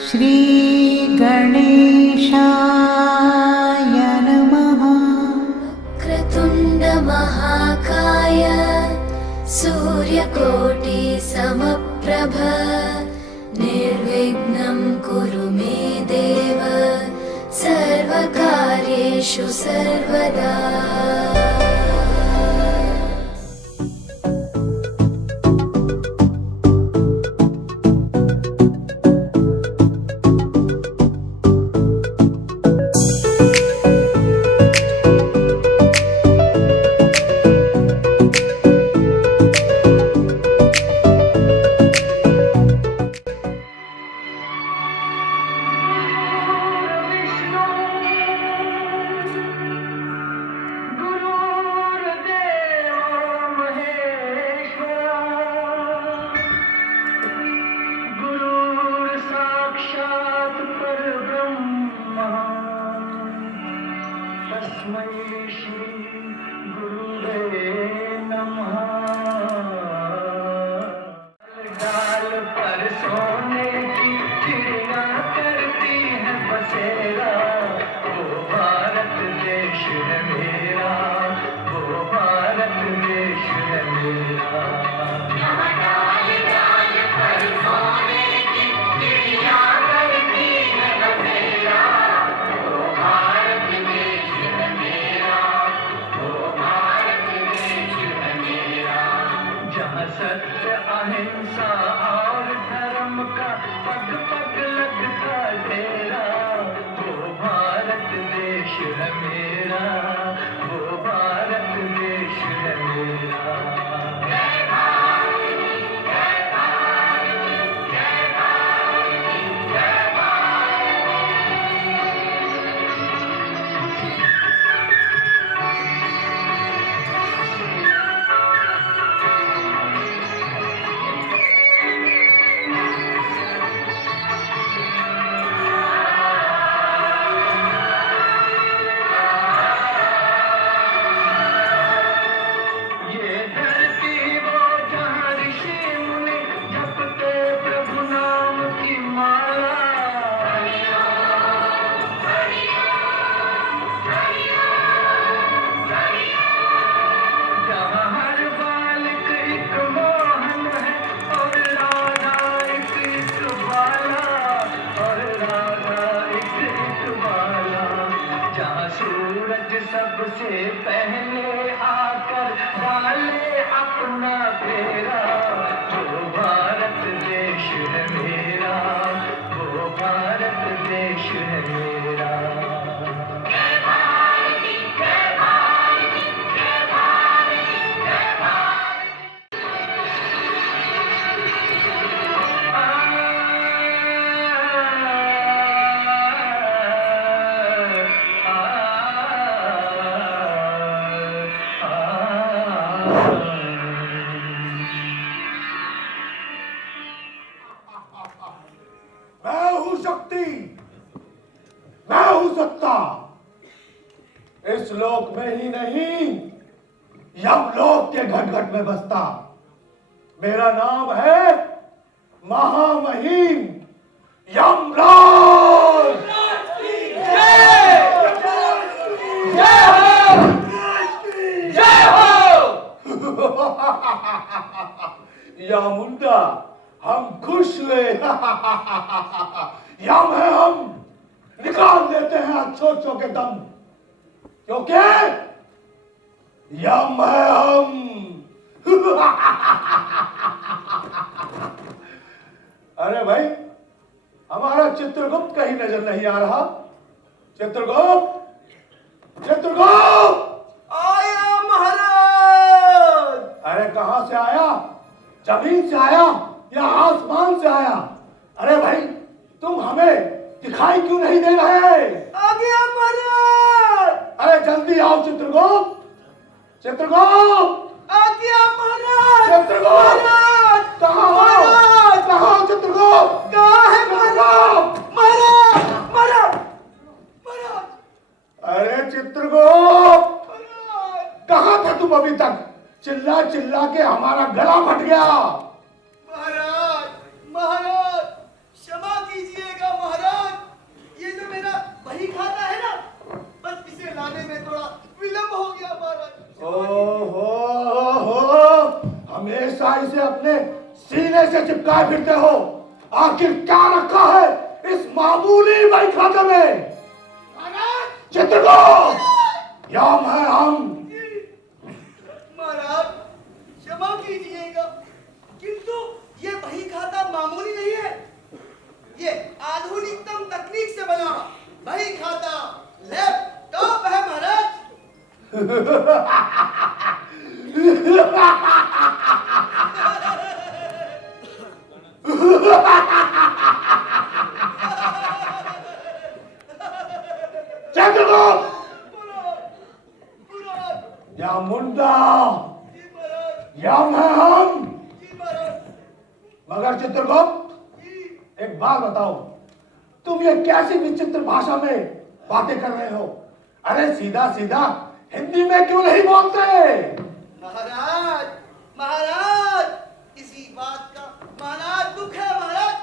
श्री गणेशाय नमः। क्रतुण्ड महाकाय सूर्यकोटि समप्रभ निर्विघ्नं कुरु मे देव सर्वकार्येषु सर्वदा। सत्य अहिंसा और धर्म का पग पग लगता डेरा, वो भारत देश है मेरा, वो भारत देश है मेरा। सबसे पहले आकर डाले अपना फेरा, वो भारत देश है मेरा, वो भारत देश है मेरा। शक्ति, मैं हूं सत्ता, इस लोक में ही नहीं यमलोक के घट घट में बसता। मेरा नाम है महामहिम यमराज। जय हो। या मुंडा, हम खुश हुए। यम है हम, निकाल देते हैं अच्छों के दम, क्योंकि यम है हम। अरे भाई, हमारा चित्रगुप्त कहीं नजर नहीं आ रहा। चित्रगुप्त, चित्रगुप्त! आया महाराज। अरे कहां से आया? जमीन से आया या आसमान से आया? अरे भाई, तुम हमें दिखाई क्यों नहीं दे रहे? आ गया महाराज। अरे जल्दी आओ चित्रगुप्त, चित्रगुप्त! आ गया महाराज। चित्रगुप्त! महाराज कहाँ हो? कहाँ हो चित्रगुप्त? कहाँ है महाराज? महाराज महाराज महाराज! अरे चित्रगुप्त, कहाँ था तुम अभी तक? चिल्ला चिल्ला के हमारा गला फट गया। महाराज महाराज क्षमा कीजिएगा से चिपकाए फिरते हो? आखिर क्या रखा है इस मामूली बही खाते में? चित्रगुप्त, यम है हम। महाराज क्षमा कीजिएगा, किंतु ये बही खाता मामूली नहीं है। ये आधुनिकतम तकनीक से बना बही खाता लैपटॉप है महाराज। चित्रगुप्त, या मुंडा, यम है हम। मगर चित्रगुप्त, एक बात बताओ, तुम ये कैसी विचित्र भाषा में बातें कर रहे हो? अरे सीधा सीधा हिंदी में क्यों नहीं बोलते? महाराज महाराज इसी बात का महाराज दुख है महाराज।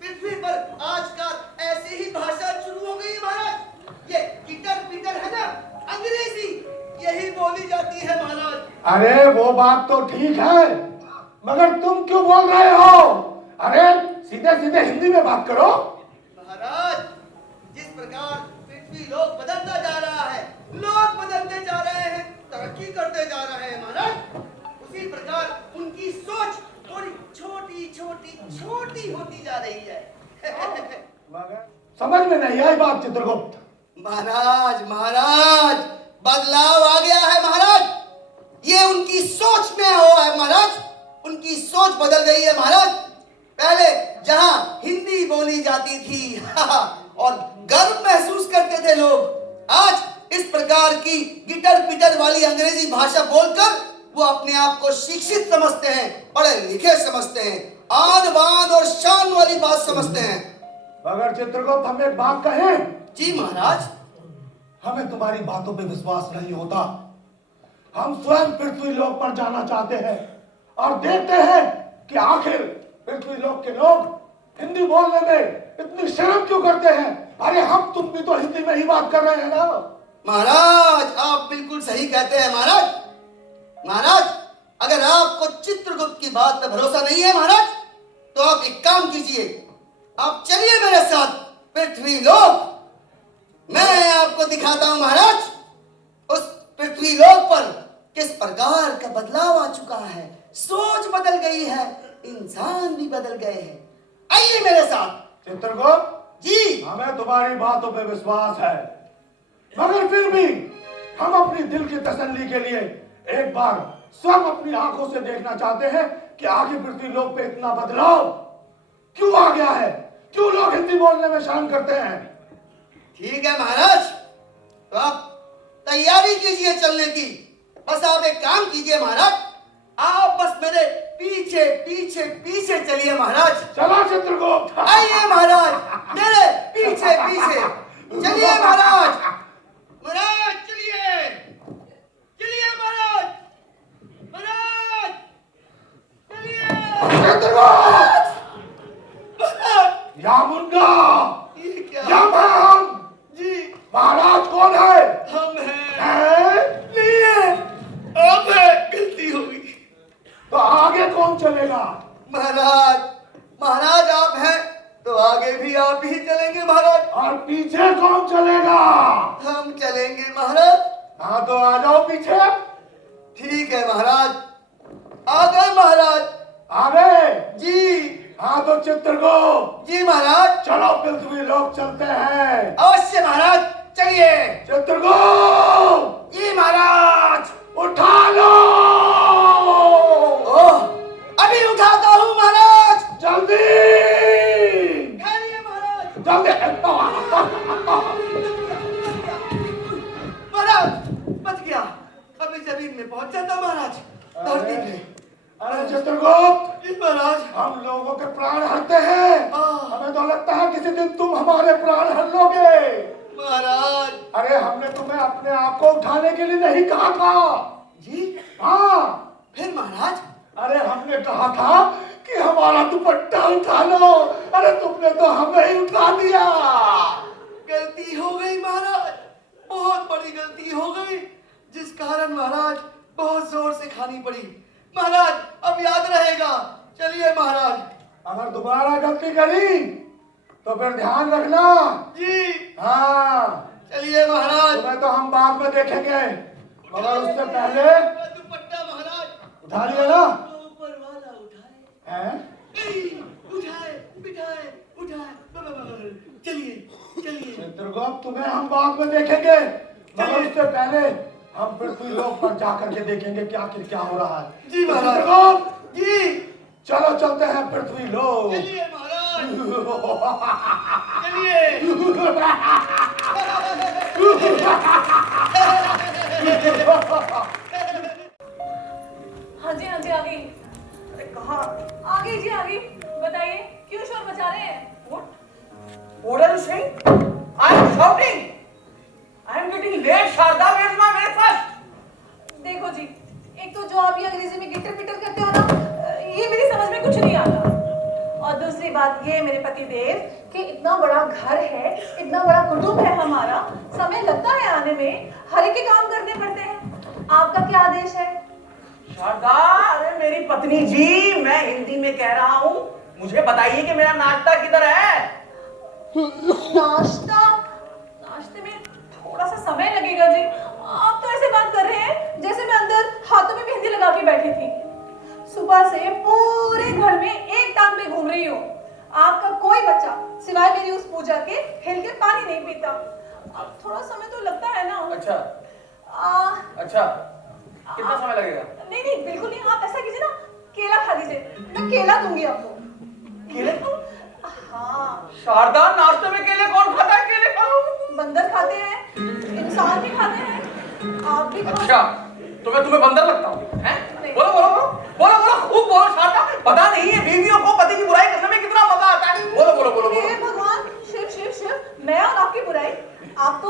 पृथ्वी पर आजकल ऐसी ही भाषा शुरू हो गई महाराज। ये गिटर पिटर है ना, अंग्रेजी, यही बोली जाती है महाराज। अरे वो बात तो ठीक है, मगर तुम क्यों बोल रहे हो? अरे सीधे सीधे हिंदी में बात करो। महाराज जिस प्रकार पृथ्वी लोक बदलता जा रहा है, लोग बदलते जा रहे हैं, तरक्की करते जा रहे हैं महाराज, उसी प्रकार उनकी सोच थोड़ी छोटी छोटी छोटी होती जा रही है। मगर समझ में नहीं आई बात चित्रगुप्त। महाराज बदलाव आ गया है महाराज। ये उनकी सोच में हुआ है महाराज, उनकी सोच बदल गई है महाराज। पहले जहां हिंदी बोली जाती थी और गर्व महसूस करते थे लोग, आज इस प्रकार की गिटर पिटर वाली अंग्रेजी भाषा बोलकर वो अपने आप को शिक्षित समझते हैं, पढ़े लिखे समझते हैं, आन बान और शान वाली बात समझते हैं। मगर चित्रगुप्त, हम एक बात कहें? जी महाराज। हमें तुम्हारी बातों पे विश्वास नहीं होता। हम स्वयं पृथ्वी लोक पर जाना चाहते हैं और देखते हैं कि आखिर पृथ्वी लोक के लोग हिंदी बोलने में इतनी शर्म क्यों करते हैं। अरे हम तुम भी तो हिंदी में ही बात कर रहे हैं ना। महाराज आप बिल्कुल सही कहते हैं महाराज। महाराज अगर आपको चित्रगुप्त की बात पर भरोसा नहीं है महाराज, तो आप एक काम कीजिए, आप चलिए मेरे साथ पृथ्वी लोक। मैं आपको दिखाता हूं महाराज उस पृथ्वी लोक पर किस प्रकार का बदलाव आ चुका है। सोच बदल गई है, इंसान भी बदल गए हैं। आइए मेरे साथ। चित्रगुप्त जी। हमें तुम्हारी बातों पे विश्वास है, मगर फिर भी हम अपनी दिल की तसल्ली के लिए एक बार स्वयं अपनी आंखों से देखना चाहते हैं कि आगे पृथ्वी लोक पे इतना बदलाव क्यों आ गया है, क्यों लोग हिंदी बोलने में शर्म करते हैं। ठीक है महाराज, तो आप तैयारी कीजिए चलने की। बस आप एक काम कीजिए महाराज, आप बस मेरे पीछे पीछे पीछे चलिए महाराज। चलो चित्रगुप्त। आइए महाराज मेरे पीछे पीछे चलिए महाराज। महाराज चलिए चलिए महाराज, महाराज चलिए। चित्रगुप्त, या मुंडा, ये क्या? या हम। जी महाराज कौन है? हम हैं। नहीं है, अब है, गलती हो गई। तो आगे कौन चलेगा? महाराज महाराज आप हैं तो आगे भी आप ही चलेंगे महाराज। और पीछे कौन चलेगा? हम चलेंगे महाराज। हाँ तो आ जाओ पीछे। ठीक है महाराज, आ गए महाराज। आगे जी हाँ तो चित्रगुप्त जी महाराज। चलो पृथ्वी लोक चलते हैं। अवश्य महाराज, चलिए। चित्रगुप्त जी महाराज। उठा लो। ओह अभी उठाता हूँ महाराज। जल्दी ठहरिए महाराज। जल्दी। महाराज बच गया, अभी जमीन में पहुंच जाता महाराज, धरती पे। अरे चित्रगुप्त, जी महाराज। हम लोगों के प्राण हरते हैं। हाँ। हमें तो लगता है किसी दिन तुम हमारे प्राण हर लोगे। महाराज। अरे हमने तुम्हें अपने आप को उठाने के लिए नहीं कहा था। जी हाँ, फिर महाराज? अरे हमने कहा था कि हमारा दुपट्टा उठा लो। अरे तुमने तो हमें ही उठा दिया। गलती हो गई महाराज, बहुत बड़ी गलती हो गई, जिस कारण महाराज बहुत जोर से खानी पड़ी। महाराज अब याद रहेगा, चलिए महाराज। अगर दोबारा गलती करी तो फिर ध्यान रखना। जी। हाँ चलिए महाराज। तुम्हें तो हम बाद में देखेंगे, मगर उससे पहले दुपट्टा महाराज। उठा लिया ना? ऊपर वाला उठाए हैं? उठाए बिठाए उठाए। चलिए चलिए। चित्रगुप्त तुम्हें हम बाद में देखेंगे, मगर उससे पहले हम पृथ्वी लोक पर जाकर के देखेंगे कि आखिर क्या हो रहा है। जी महाराज। चित्रगुप्त जी। चलो चलते हैं पृथ्वी लोक। चलिए महाराज। चलिए। हाँ जी आ गई। अरे कहाँ? आ गई जी, आ गई। बताइए क्यों शोर मचा रहे हैं? What are you saying? I am shouting. I am getting late. Sharda, where is my breakfast? देखो जी, एक तो जो आप ये अंग्रेजी में गिटर पिटर करते हो ना, ये मेरी समझ में कुछ नहीं आता। और दूसरी बात ये मेरे पति देव कि इतना बड़ा घर है, इतना बड़ा कुटुंब है हमारा, समय लगता है आने में, हर एक के काम करने पड़ते हैं। आपका क्या आदेश है? शारदा, अरे मेरी पत्नी जी, मैं हिंदी में कह रहा हूँ। मुझे बताइए कि मेरा नाश्ता किधर है? नाश्ते में थोड़ा सा समय लगेगा जी। आप तो ऐसे बात कर रहे हैं जैसे मैं अंदर हाथों में मेहंदी लगा के बैठी थी। सुबह से पूरे घर में एक टांग पे घूम रही हूँ। आपका कोई बच्चा सिवाय मेरी उस पूजा के हिल के पानी नहीं पीता। अब थोड़ा समय तो लगता है ना। अच्छा। अच्छा, कितना समय लगेगा? नहीं बिल्कुल नहीं। आप ऐसा कीजिए ना, केला खा लीजिए, मैं केला दूंगी आपको। केले? हाँ। शारदा, नाश्ते में केले कौन खाता है? केले खाओ। बंदर खाते हैं, इंसान भी खाते हैं, आप भी खाते। अच्छा, तो मैं तुम्हें बंदर लगता हूँ? हैं? बोलो बोलो बोलो बोलो बोलो, खूब बोलो शारदा। पता नहीं है बीवियों को पति की बुराई करने में कितना मजा आता है। बोलो बोलो बोलो बोलो। हे भगवान, शिव शिव शिव, मैं और आपकी बुराई? आप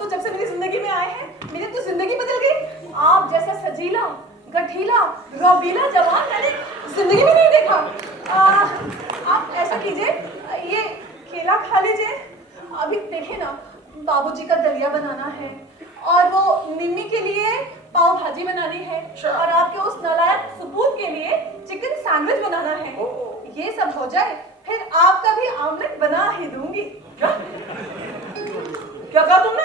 तो जब से मेरी जिंदगी में आए हैं, मेरी तो जिंदगी बदल गई। आप जैसा सजीला, गठीला, रौबीला जवान मैंने जिंदगी में नहीं देखा। आप ऐसा कीजिए, ये केला खा लीजिए। अभी देखिए ना, बाबूजी का दलिया बनाना है और वो निम्मी के लिए पाव भाजी बनानी है और आपके उस नालायक सुपूत के लिए चिकन सैंडविच बनाना है। ये सब हो जाए फिर आपका भी आमलेट बना ही दूंगी। क्या क्या कहा तुमने?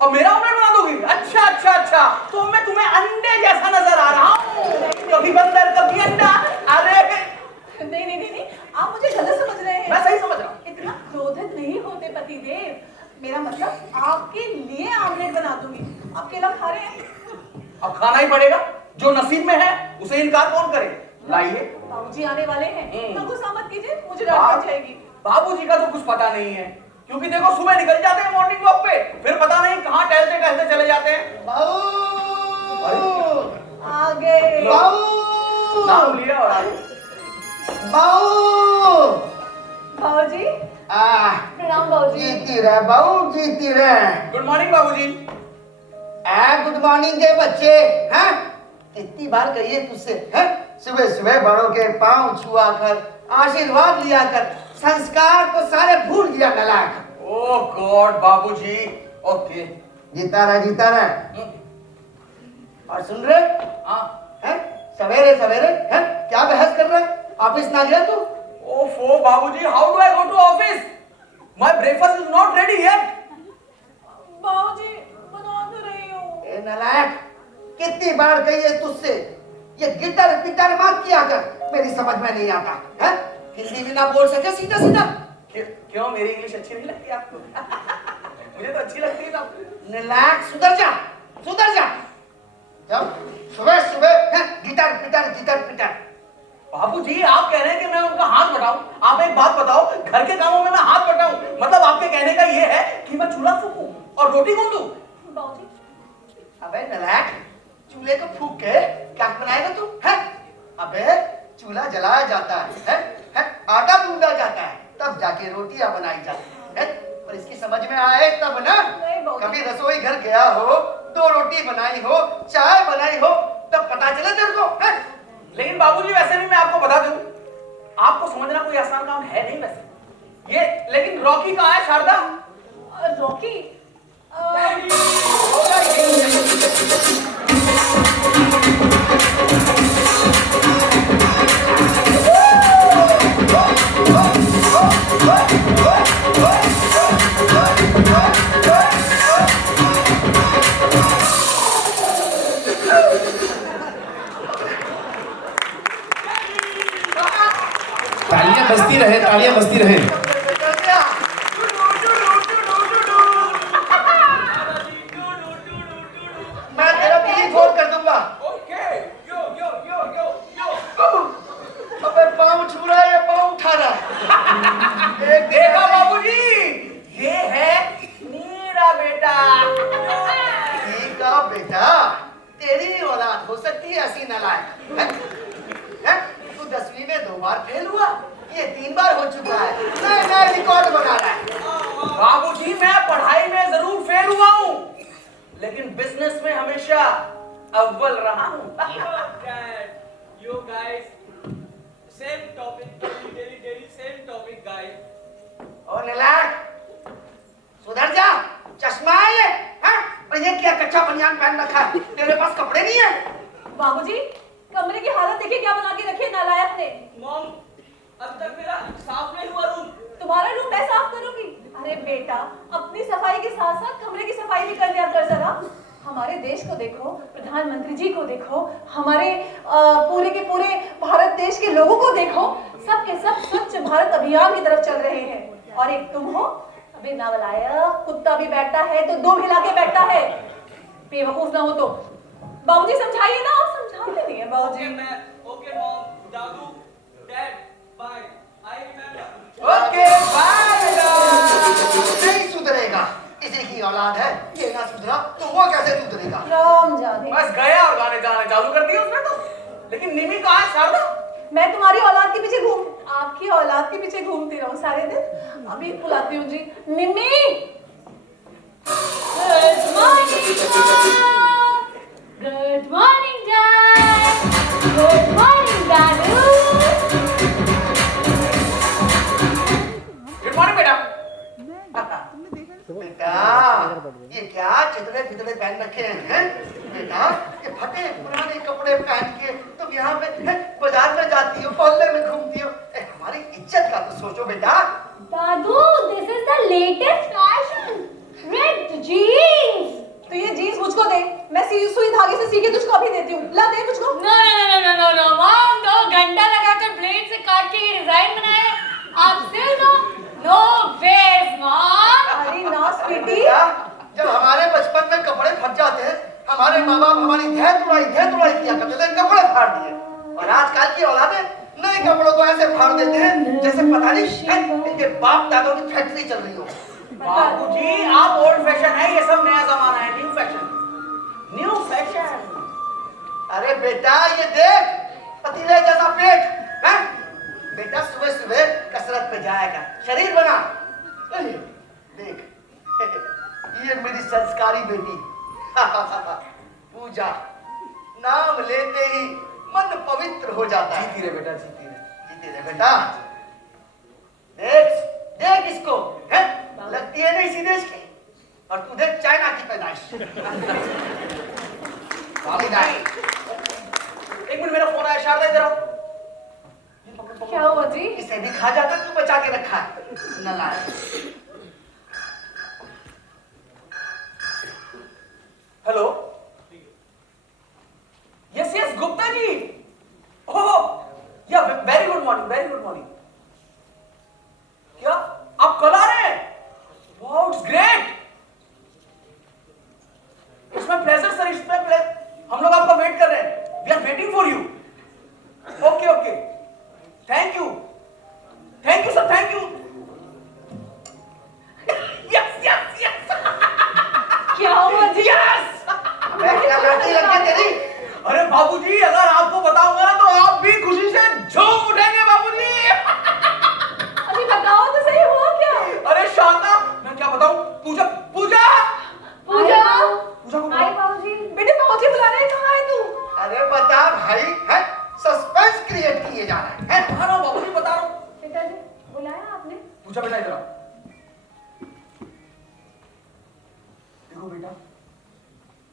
अब मेरा ऑमलेट बना दोगी? अच्छा अच्छा अच्छा, तो मैं तुम्हें अंडे जैसा नजर आ रहा हूँ। कभी बंदर कभी अंडा। अरे नहीं, आप मुझे गलत समझ रहे हैं। मैं सही समझ रहा हूँ। इतना क्रोधित नहीं होते पतिदेव। मेरा मतलब आपके लिए आमलेट बना दूंगी। आप केला खा रहे हैं? अब खाना ही पड़ेगा, जो नसीब में है उसे इनकार कौन करे। लाइए। बाबूजी आने वाले हैं, ना गुस्सा मत कीजिए, मुझे डांट पड़ जाएगी। बाबूजी का तो कुछ पता नहीं है, क्योंकि देखो सुबह निकल जाते हैं मॉर्निंग वॉक पे, फिर पता नहीं कहाँ टहलते टहलते चले जाते हैं। आ गए। नाम लिया और आगे। बाबूजी प्रणाम। बाबूजी जीती रहे बहू, जीती रहे। गुड मॉर्निंग बाबूजी। गुड मॉर्निंग के बच्चे हैं? कितनी बार कहिए तुझसे हैं? सुबह सुबह बड़ों के पांव छुआ कर आशीर्वाद लिया कर संस्कार को सारे भूल गया नलायक। ओह गॉड बाबूजी। ओके, जीता रहे। और सुन रहे हाँ हैं? सवेरे सवेरे हैं क्या बहस कर रहे? ऑफिस ना गया तू? ओफो बाबूजी, how do I go to office? My breakfast is not ready yet. बाबूजी बना तो रही हूँ। ए नलायक, कितनी बार कही है तुझसे ये गिटर पिटर मत किया कर, मेरी समझ में नहीं आता है। हिंदी भी ना बोल सके सीधा सीधा। क्यों, मेरी इंग्लिश अच्छी नहीं लगती आपको? मुझे तो अच्छी लगती है ना। नलायक, सुधर जा सुधर जा। जब सुबह सुबह गिटार पिटर। बाबूजी आप कह रहे हैं कि मैं उनका हाथ बटाऊं? आप एक बात बताओ, घर के कामों में मैं हाथ बटाऊं? मतलब आपके कहने का ये है कि मैं चूल्हा फूकूं और रोटी गूंदूं? बाबूजी अबे नलायक, चूल्हे को फूक के क्या बनाएगा तू है? अबे चूल्हा जलाया जाता है? आटा गूंदा जाता है, तब जाके रोटियां बनाई जाती है। पर इसकी समझ में आए तब ना। कभी रसोई घर गया हो, 2 रोटी बनाई हो, चाय बनाई हो, तब पता चले तेरे को है? लेकिन बाबूजी वैसे भी मैं आपको बता दूं, आपको समझना कोई आसान काम है नहीं वैसे ये। लेकिन रॉकी कहाँ है शारदा? रॉकी बजती रहे, तालियां बजती रहे। मैं तेरा दिल फोड़ कर दूंगा। अबे पाँव छू रहा है या पाँव उठा रहा है? एक देखा बाबूजी, ये है मेरा बेटा। ठीक है बेटा, तेरी औलाद हो सकती है ऐसी नालायक। हैं? तू 10वीं में 2 बार फेल हुआ, ये 3 बार हो चुका है। नया रिकॉर्ड बना रहा है। बाबूजी मैं पढ़ाई में जरूर फेल हुआ हूँ, लेकिन बिजनेस में हमेशा अव्वल रहा हूँ। You guys, same topic, daily same topic, guys. और नालायक, सुधर जा। चश्मा है ये, हैं? और ये क्या कच्चा बनियान पहन रखा है? तेरे पास कपड़े नहीं है? बाबूजी, कमरे की हालत देखिए क्या बना के रखी है नालायक ने। Mom, अब तक मेरा साफ नहीं हुआ रूम। तुम्हारा रूम मैं साफ करूंगी? अरे बेटा, अपनी सफाई के साथ साथ कमरे की सफाई भी कर लिया कर जरा। हमारे देश को देखो, प्रधानमंत्री जी को देखो, हमारे पूरे के पूरे भारत देश के लोगों को देखो, सब के सब स्वच्छ भारत अभियान की तरफ चल रहे हैं। और एक तुम हो, अबे नालायक, कुत्ता भी बैठता है तो 2 हिला के बैठता है। बेवकूफ ना हो तो। बाबूजी समझाइए ना, आप समझाते नहीं है बाबूजी। Okay, Mom, Dadu, Dad, bye. I remember. Okay bye. नहीं सुधरेगा, इसी की औलाद है। ये ना सुधरा तो वो कैसे सुधरेगा? राम जाने। बस गया और गाने गाने चालू कर दिए उसने तो। लेकिन निमी कहाँ है शारदा? मैं तुम्हारी औलाद के पीछे आपकी औलाद के पीछे घूमती रहूं सारे दिन। अभी बुलाती हूँ जी। Nimmi, good morning good morning dad, good morning दादू। गुड मॉर्निंग बेटा। बेटा, ये क्या चितड़े फितड़े पहन रखे हैं? बेटा, ये फटे पुराने कपड़े पहन के तुम यहाँ पे बाजार में जाती हो, मोहल्ले में घूमती हो। हमारी इज्जत का तो सोचो बेटा। दादू, this is the latest fashion, ripped jeans. तो ये जीन्स मुझको दे, मैं सुई धागे से सीके तुझको अभी देती हूँ। ला दे मुझको। नो मॉम, 2 घंटा लगाकर ब्लेड से काट के ये डिजाइन बनाए, आप सिल दो। No veg mom. अरे ना स्वीटी, जब हमारे बचपन में कपड़े फट जाते हैं, हमारे माँ बाप हमारी धै तुड़ाई किया करते थे, कपड़े फाड़ दिए। और आजकल की औलादें नए कपड़ों को ऐसे फाड़ देते हैं जैसे पता नहीं इनके बाप दादों की फैक्ट्री चल रही हो। बाबूजी आप ओल्ड फैशन है, ये सब नया जमाना है, न्यू फैशन, न्यू फैशन। अरे बेटा, ये देख, पतीले जैसा पेट है। बेटा सुबह सुबह कसरत पे जाएगा, शरीर बना। देख, ये मेरी संस्कारी बेटी पूजा, नाम लेते ही मन पवित्र हो जाता है। जीती रहे बेटा, जीती रहे बेटा। देख देख इसको, है लगती है ना इसी देश की, और तू देख चाइना की पैदाइश। एक मिनट, मेरा फोन आया। शारदा इधर आओ। क्या हुआ जी? इसे भी खा जाता, तू बचा के रखा है नालायक। Hello, yes Gupta ji. Oh yeah very good morning, very good morning. क्या आप कल आ रहे हैं? Wow, it's great. It's my pleasure sir, it's my pleasure. हम लोग आपका वेट कर रहे हैं। We are waiting for you. Okay okay, thank you sir, thank you. Yes क्या हुआ जी? यस। मैं क्या लड़की लग गई तेरी? अरे बाबूजी, अगर आपको बताऊंगा ना तो आप भी खुशी से झूम उठेंगे बाबूजी। अभी बताओ तो सही, हुआ क्या? अरे शारदा, मैं क्या बताऊं? पूजा पूजा पूजा पूजा को आई बाबूजी। बेटे बाबूजी बुला रहे हैं, कहाँ है तू? अरे बता भाई, है सस्पेंस क्रिएट किए जा रहे हैं। बता रहा हूं बाबूजी, बता रहा हूं। पिताजी बुलाया आपने? पूजा बेटा इधर आओ। देखो बेटा,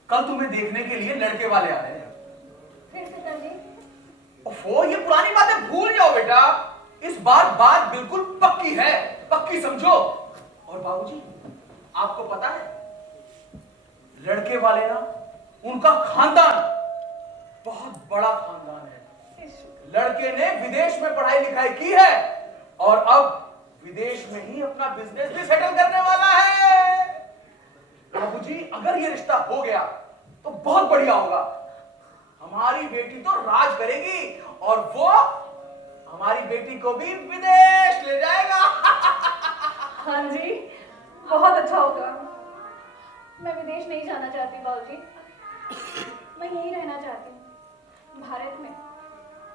कल तुम्हें देखने के लिए लड़के वाले आ रहे हैं। फिर पिताजी? ओफो, ये पुरानी बातें भूल जाओ बेटा। इस बार बात बिल्कुल पक्की है, पक्की समझो। और बाबूजी, आपको पता है, लड़के वाले ना, उनका खानदान बहुत बड़ा खानदान है। लड़के ने विदेश में पढ़ाई लिखाई की है और अब विदेश में ही अपना बिजनेस भी सेटल करने वाला है। बाबूजी, अगर ये रिश्ता हो गया तो बहुत बढ़िया होगा। हमारी बेटी तो राज करेगी और वो हमारी बेटी को भी विदेश ले जाएगा। हाँ जी, बहुत अच्छा होगा। मैं विदेश नहीं जाना चाहती बाबूजी, मैं यहीं रहना चाहती हूँ, भारत में,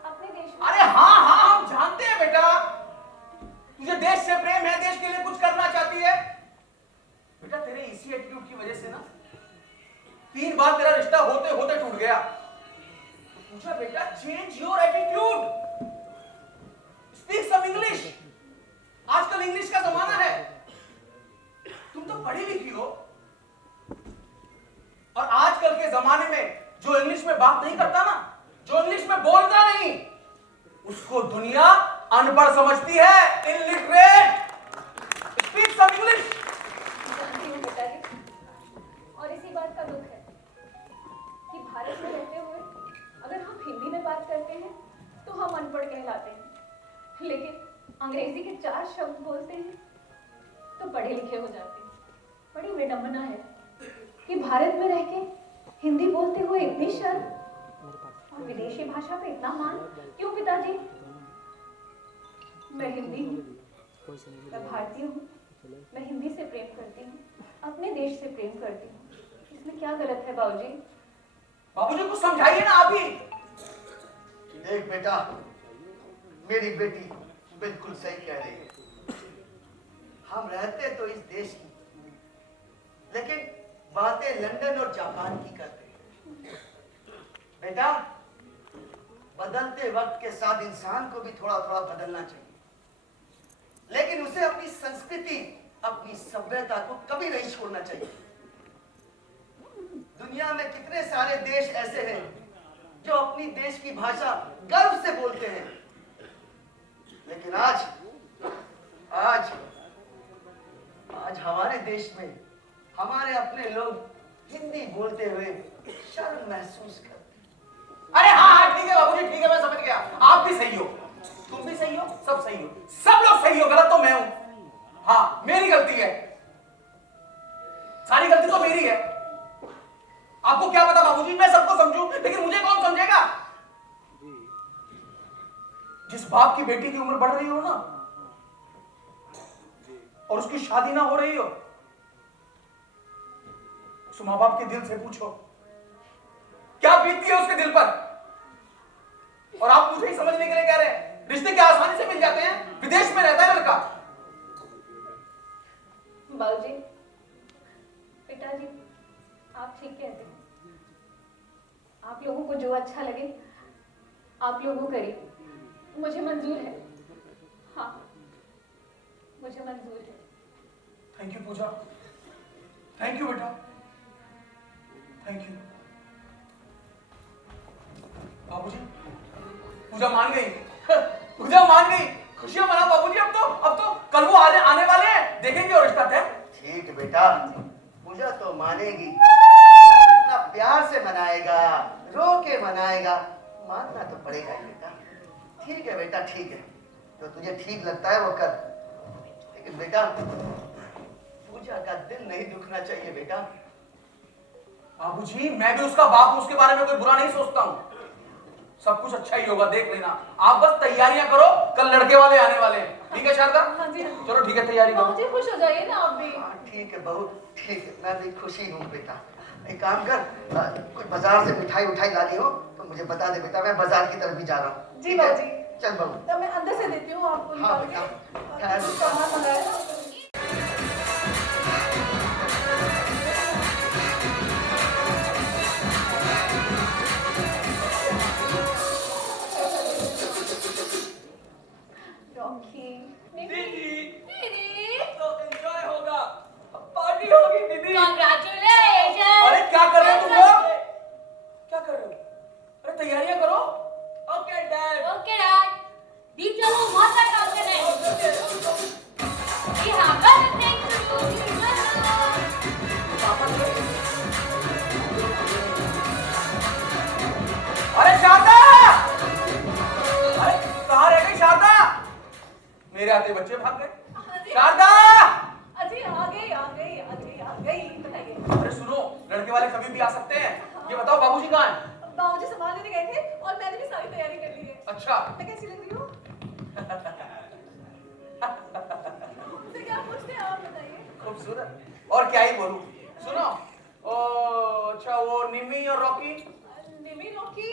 अपने देश में। अरे हाँ हाँ, हम जानते हैं बेटा, तुझे देश से प्रेम है, देश के लिए कुछ करना चाहती है। बेटा तेरे इसी एटीट्यूड की वजह से ना 3 बार तेरा रिश्ता होते होते टूट गया। पूछा बेटा, change your attitude, speak some English. आजकल इंग्लिश का जमाना है, तुम तो पढ़ी लिखी हो, और आजकल के जमाने में जो इंग्लिश में बात नहीं करता ना, जो इंग्लिश में बोलता नहीं, उसको दुनिया अनपढ़ समझती है, इलिटरेट। Speak some English. जानती हूँ बेटा जी, और इसी बात का दुख है कि भारत में रहते हुए अगर हम हिंदी में बात करते हैं तो हम अनपढ़ कहलाते हैं, लेकिन अंग्रेजी के 4 शब्द बोलते हैं तो पढ़े लिखे हो जाते हैं। बड़ी विडंबना है कि भारत में रह के हिंदी बोलते हुए इतनी शर्म और विदेशी भाषा पे इतना मान। क्यों पिताजी? मैं हिंदी हूँ, मैं भारतीय हूँ, मैं हिंदी से प्रेम करती हूँ, अपने देश से प्रेम करती हूँ। इसमें क्या गलत है बाबूजी? बाबूजी कुछ समझाइए ना आप ही। देख बेटा, मेरी बेटी बिल्कुल सही कह रही है। हम रहते तो इस देश की, लेकिन बातें लंदन और जापान की करते हैं। बेटा, बदलते वक्त के साथ इंसान को भी थोड़ा थोड़ा बदलना चाहिए, लेकिन उसे अपनी संस्कृति, अपनी सभ्यता को कभी नहीं छोड़ना चाहिए। दुनिया में कितने सारे देश ऐसे हैं जो अपनी देश की भाषा गर्व से बोलते हैं, लेकिन आज हमारे देश में हमारे अपने लोग हिंदी बोलते हुए शर्म महसूस करते हैं। अरे हाँ हाँ, ठीक है बाबूजी, ठीक है, मैं समझ गया। आप भी सही हो, तुम भी सही हो, सब सही हो, सब लोग सही हो, गलत तो मैं हूं। हाँ, मेरी गलती है, सारी गलती तो मेरी है। आपको क्या पता बाबूजी, मैं सबको समझूं, लेकिन मुझे कौन समझेगा? जिस बाप की बेटी की उम्र बढ़ रही हो ना, और उसकी शादी ना हो रही हो, उस मां बाप के दिल से पूछो क्या बीतती है उसके दिल पर। और आप मुझे ही समझने के लिए कह रहे हैं? रिश्ते क्या आसानी से मिल जाते हैं? विदेश में रहता है लड़का। बाबूजी, पिताजी, आप ठीक कहते हैं। आप लोगों को जो अच्छा लगे आप लोगों करिए, मुझे मंजूर है। हाँ, मुझे मंजूर है। Thank you Puja, thank you बेटा, थैंक यू। बाबूजी, पूजा मान गई। पूजा मान गई, खुशियां मनाओ बाबूजी। अब तो कल वो आने वाले हैं, देखेंगे और रिश्ता तय। ठीक बेटा, पूजा तो मानेगी, इतना प्यार से मनाएगा, रो के मनाएगा, मानना तो पड़ेगा ही बेटा। ठीक है बेटा, ठीक है, तो तुझे ठीक लगता है वो कर, लेकिन बेटा पूजा का दिल नहीं दुखना चाहिए बेटा। बाबूजी, मैं भी उसका बाप हूं, उसके बारे में कोई बुरा नहीं सोचता हूं। सब कुछ अच्छा ही होगा, देख लेना। आप बस तैयारियां करो, कल लड़के वाले आने वाले हैं। ठीक है शारदा? हाँ जी। चलो ठीक है, तैयारी करो। बाबूजी खुश हो जाइए ना आप भी। ठीक है बहू, ठीक है, मैं भी खुशी हूँ बेटा। एक काम कर, कुछ बाजार से मिठाई उठाई लानी हो तो मुझे बता दे बेटा, मैं बाजार की तरफ भी जा रहा हूँ। जी बाबूजी। चल बहू। तब मैं अंदर से देती हूँ आपको। हाँ निकाल बेटा, के। ख्याल कुछ रखना। सामान मंगाया ना। रॉकी, दीदी, तो एंजॉय होगा, पार्टी होगी दीदी। Congratulations! अरे क्या कर रहे हो तुम लोग? क्या कर रहे हो? अरे तैयारियां करो। Okay dad. Okay, Dad. दीप चलो, बहुत सारे काम करने हैं। आते ही बच्चे भाग गए। हाँ जी। शारदा! अजी आ गई बताइए। अरे सुनो, लड़के वाले कभी भी आ सकते हैं। ये बताओ बाबूजी कहाँ हैं? बाबूजी सामान लेने गए थे और मैंने भी सारी तैयारी कर ली है। अच्छा। मैं कैसी लग रही हूँ? मुझसे क्या पूछते हैं आप बताइए। खूबसूरत। और क्या ही बोलूं। सुनो, अच्छा वो निमी और रॉकी? निमी रॉकी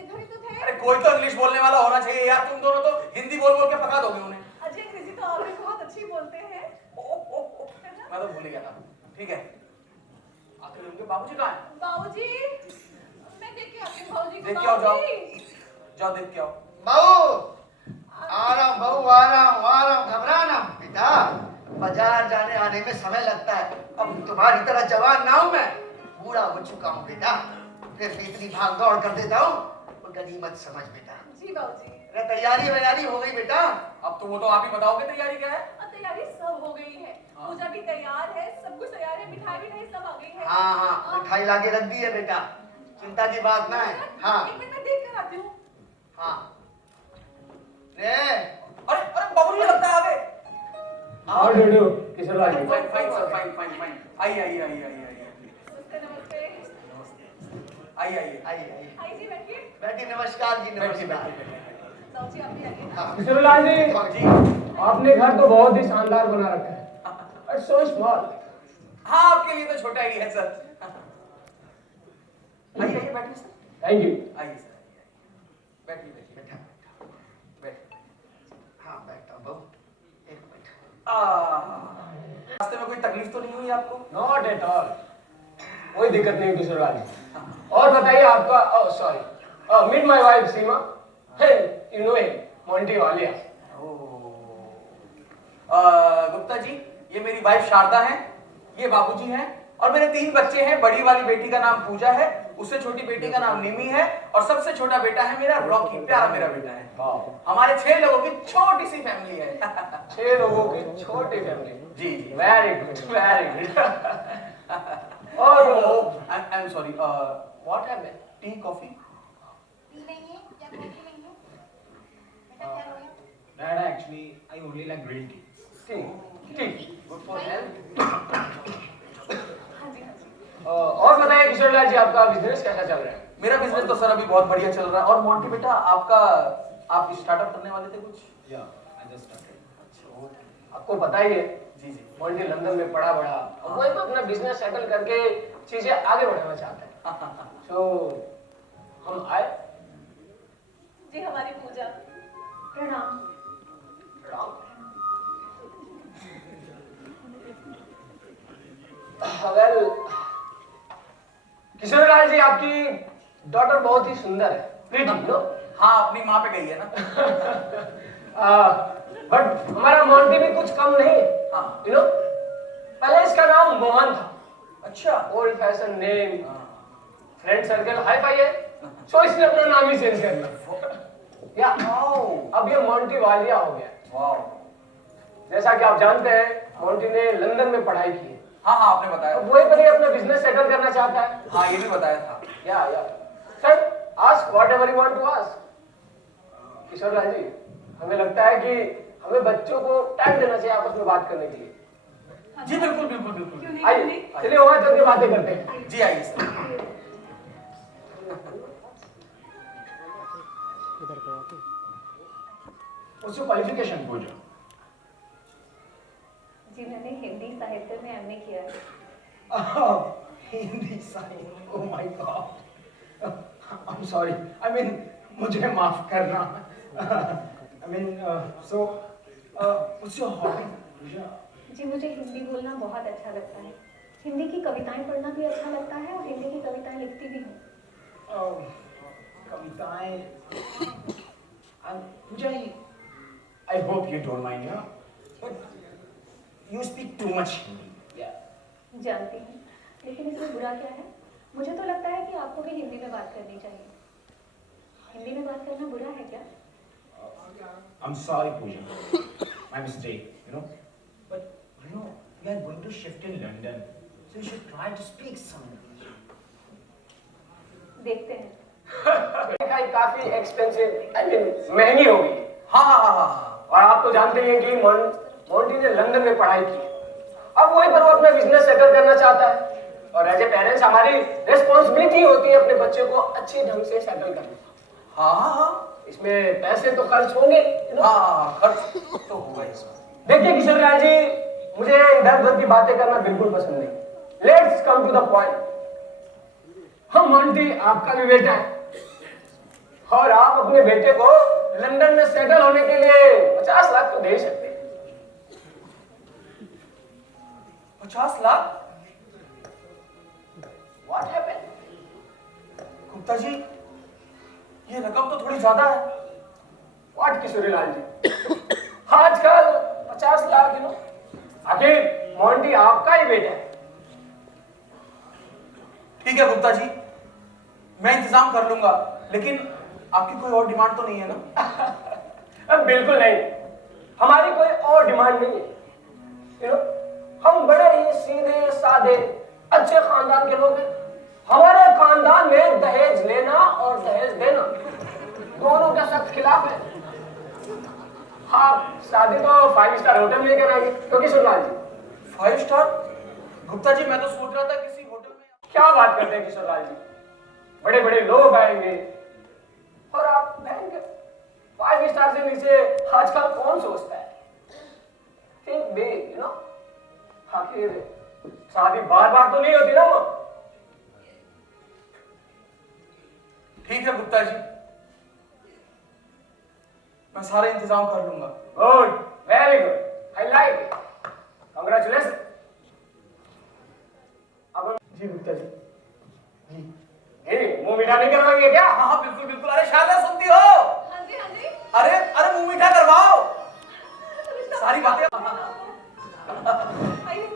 इधर ही तो थे। अरे कोई तो इंग्लिश बोलने वाला होना चाहिए यार, तुम दोनों तो हिंदी बोल बोल के पका दोगे उन्हें। अजय अंग्रेजी तो आप भी बहुत अच्छी बोलते हैं। मैं तो भूल ही गया था। ठीक है, आखिर उनके बाबूजी कहाँ हैं? बाबूजी मैं देख के आती हूँ बाबूजी को। देख के आओ, जाओ बाबूजी। जाओ देख के आओ। बहू आराम, बहू आराम आराम, घबराना बेटा। बाजार जाने आने में समय लगता है। अब तुम्हारी तरह जवान ना हूं मैं, बूढ़ा हो चुका हूँ बेटा। फिर इतनी भाग दौड़ कर देता हूँ, तो गनीमत समझ बेटा। जी बाबूजी। अरे तैयारी हो गई बेटा? अब तो वो तो आप ही बताओगे तैयारी क्या है। तैयारी सब हो गई है। पूजा भी तैयार है, सब कुछ तैयार है, मिठाई भी सब आ गई है। हाँ मिठाई लाके रख दी है बेटा, चिंता की बात ना है। हाँ एक मिनट में देख कर आती हूँ। हाँ रे अरे बाबूजी लगता है आ गए। How do you do, किशोर भाई? Fine sir, fine. आइए। नमस्ते नमस्ते। आइए। आई जी बैठिए। बैठी। नमस्कार जी, नमस्कार। साहु जी आप भी आइए। हाँ किशोर लाल जी, जी। आपने घर तो बहुत ही शानदार बना रखा है। It's so small. हाँ आपके लिए तो छोटा ही है सर। आइए बैठिए सर। Thank you. आइए सर, बैठिए। बैठा बैठ। हाँ बैठा बहू, एक मिनट। रास्ते में कोई तकलीफ तो नहीं हुई आपको? Not at all. कोई दिक्कत नहीं किशोर लाल जी। और बताइए आपका, sorry, meet my wife Seema. Hey, you know him, Monty Walia. Gupta ji, ये मेरी वाइफ शारदा है, ये बाबूजी हैं, और मेरे 3 बच्चे हैं। बड़ी वाली बेटी का नाम पूजा है, उससे छोटी बेटी का नाम निमी है, और सबसे छोटा बेटा है मेरा रॉकी, प्यारा मेरा बेटा है। हमारे 6 लोगों की छोटी सी फैमिली है। 6 लोगों की छोटी फैमिली। जी। Very good, very good. और I am sorry, what have tea coffee? Dad, actually, I only like green tea. Tea good for health. हाँ जी। और बताइए किशोर लाल जी, आपका बिजनेस कैसा चल रहा है? मेरा बिजनेस तो सर अभी बहुत बढ़िया चल रहा है। और मोंटी बेटा, आप स्टार्टअप करने वाले थे कुछ? I just started. अच्छा, ओके। आपको पता ही है, जी। मोंटी लंदन में पड़ा बड़ा, और वही अपना बिजनेस सेटल करके चीजें आगे बढ़ाना चाहता है। तो हम आए। जी हमारी पूजा। प्रणाम। वेल, किशोर लाल जी, आपकी डॉटर बहुत ही सुंदर है, प्रीटी, नो? हाँ, अपनी माँ पे गई है ना। बट हमारा मोंटी भी कुछ कम नहीं है, हाँ। You know? पहले इसका नाम मोहन था। अच्छा। Old fashion name, friend circle hi fi है, तो इसने अपना नाम ही चेंज कर लिया। या अब ये मोंटी वालिया हो गया। वाओ। जैसा कि आप जानते हैं, मोंटी ने लंदन में पढ़ाई की है। हाँ, आपने बताया। अब वही पर ही अपना बिजनेस सेटल करना चाहता है। हाँ, ये भी बताया था। या sir, ask whatever you want to ask. Kishore Lal ji, हमें लगता है कि हमें बच्चों को टाइम देना चाहिए आपस में बात करने के लिए। जी बिल्कुल। क्यों नहीं? आइए, चलिए वहां चल के बातें करते हैं। जी आइए sir. What's your qualification, Pooja? जी मैंने हिंदी साहित्य में एमए किया है। हिंदी साहित्य, oh my God. I'm sorry. I mean, मुझे माफ करना। I mean, so, what's your hobby, Pooja? जी मुझे हिंदी बोलना बहुत अच्छा लगता है। हिंदी की कविताएं पढ़ना भी अच्छा लगता है और हिंदी की कविताएं लिखती भी हूँ। कविताएं, Pooja, I hope you don't mind, yeah? But you speak too much Hindi. Yeah. जानती हूँ, लेकिन इसमें बुरा क्या है? मुझे तो लगता है कि आपको भी हिंदी में बात करनी चाहिए। हिंदी में बात करना बुरा है क्या? I'm sorry, Pooja. My mistake, you know. But you know, we are going to shift in London, so you should try to speak some English. देखते हैं। काफी एक्सपेंसिव, I mean, महंगी होगी। हाँ। और आप तो जानते ही हैं कि मोंटी ने लंदन में पढ़ाई की। अब वहीं पर वो अपना बिजनेस सेटल करना चाहता है और एज ए पेरेंट्स हमारी रिस्पॉन्सिबिलिटी होती है अपने बच्चे को अच्छे ढंग से सेटल करना। हाँ हाँ हाँ, इसमें पैसे तो खर्च होंगे। हाँ खर्च तो होगा इसमें। देखिए किशोर लाल जी, मुझे इधर उधर की बातें करना बिल्कुल पसंद नहीं। Let's come to the point. हम मोंटी आपका भी बेटा है और आप अपने बेटे को लंदन में सेटल होने के लिए 50 लाख तो दे सकते हैं। 50 लाख? What happened? गुप्ता जी, ये रकम तो थोड़ी ज्यादा है। What किशोरी लाल जी, आजकल 50 लाख आखिर मोंटी आपका ही बेटा है। ठीक है गुप्ता जी, मैं इंतजाम कर लूंगा, लेकिन आपकी कोई और डिमांड तो नहीं है ना? बिल्कुल नहीं, हमारी कोई और डिमांड नहीं है। हम बड़े ही सीधे साधे अच्छे खानदान के लोग हैं। हमारे खानदान में दहेज लेना और दहेज देना दोनों के सख्त खिलाफ है। हाँ, शादी तो 5 स्टार होटल में कराएंगे, क्योंकि सुनलाल जी 5 स्टार? गुप्ता जी, मैं तो सोच रहा था किसी होटल में। क्या बात करते हैं किशोर लाल जी, बड़े बड़े लोग आएंगे और आप बहन 5 स्टार से नीचे आजकल कौन सोचता है? थिंक बिग, आखिर शादी बार बार तो नहीं होती ना वो। ठीक है गुप्ता जी, मैं सारे इंतजाम कर लूंगा। Good, very good, I like it, congratulation. अब जी गुप्ता जी, जी मुंह मीठा नहीं करवाएंगे क्या? हाँ हाँ बिल्कुल बिल्कुल। अरे शारदा, सुनती हो? हाँ जी हाँ जी। अरे अरे मुंह मीठा करवाओ, सारी बातें। आइए,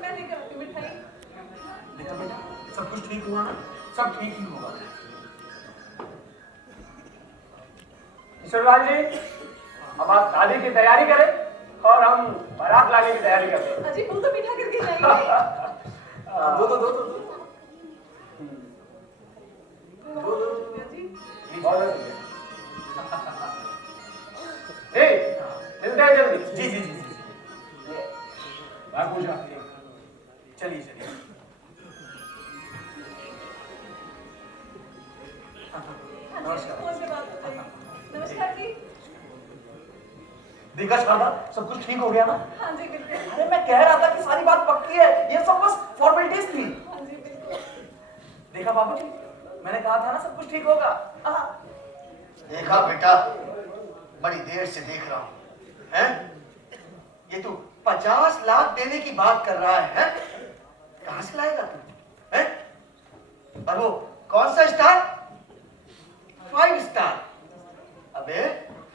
मैं लेकर आती हूँ मिठाई। देखा बेटा, सब कुछ ठीक हुआ ना? सब ठीक ही होगा। किशोरलाल जी, अब आप शादी की तैयारी करें और हम बारात लाने की तैयारी करते हैं। अजी मुंह तो मीठा करके जाएंगे। दो दो दो दो दो। मिलते हैं जल्दी। जी जी जी जी। पूजा चलिए चलिए। नमस्कार जी। देखा शारदा, सब कुछ ठीक हो गया ना? हाँ जी बिल्कुल। अरे मैं कह रहा था कि सारी बात पक्की है, ये सब बस फॉर्मेलिटीज थी। हाँ जी बिल्कुल। देखा बाबूजी, मैंने कहा था ना सब कुछ ठीक होगा। देखा बेटा, बड़ी देर से देख रहा हूं। हैं? ये तू 50 लाख देने की बात कर रहा है? कहां से लाएगा तू? हैं? और वो कौन सा स्टार? 5 स्टार। अबे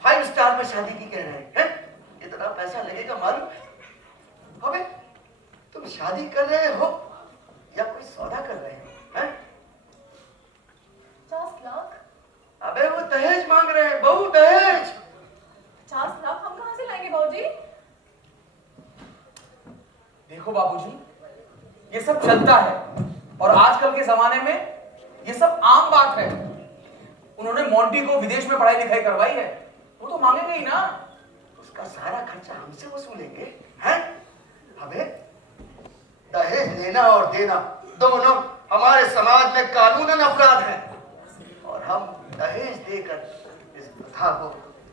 5 स्टार में शादी की कह रहे हैं? इतना पैसा लगेगा मालूम? अबे तुम शादी कर रहे हो या कोई सौदा कर रहे हो? हैं? 50 लाख? अबे वो दहेज मांग रहे हैं, बहू दहेज। 50 लाख हम कहाँ से लाएंगे बाबूजी? देखो बाबूजी, ये सब चलता है और आजकल के जमाने में ये सब आम बात है। उन्होंने मोंटी को विदेश में पढ़ाई लिखाई करवाई है, वो तो मांगेंगे ही ना। उसका सारा खर्चा हमसे वसूलेंगे हैं? अबे दहेज लेना और देना दोनों हमारे समाज में कानूनन अपराध है और हम दहेज देकर इस प्रथा को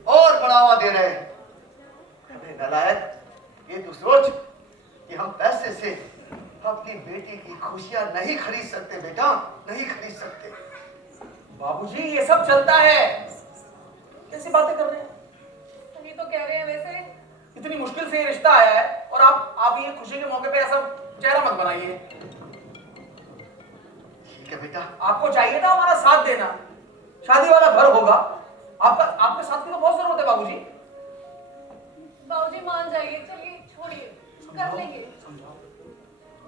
और बढ़ावा दे रहे हैं। अबे नालायक, ये तू सोच कि हम पैसे से अपनी बेटी की खुशियां नहीं खरीद सकते बेटा, नहीं खरीद सकते। बाबूजी, ये सब चलता है, कैसी बातें कर रहे हैं? सही तो कह रहे हैं वैसे। इतनी मुश्किल से ये रिश्ता आया है और आप ये खुशी के मौके पे ऐसा चेहरा मत बनाइए। ठीक है बेटा, आपको चाहिए था हमारा साथ देना, शादी वाला घर होगा, आपके साथ की तो बहुत जरूरत है बाबूजी। बाबूजी मान जाइए, चलिए छोड़िए, कर लेंगे।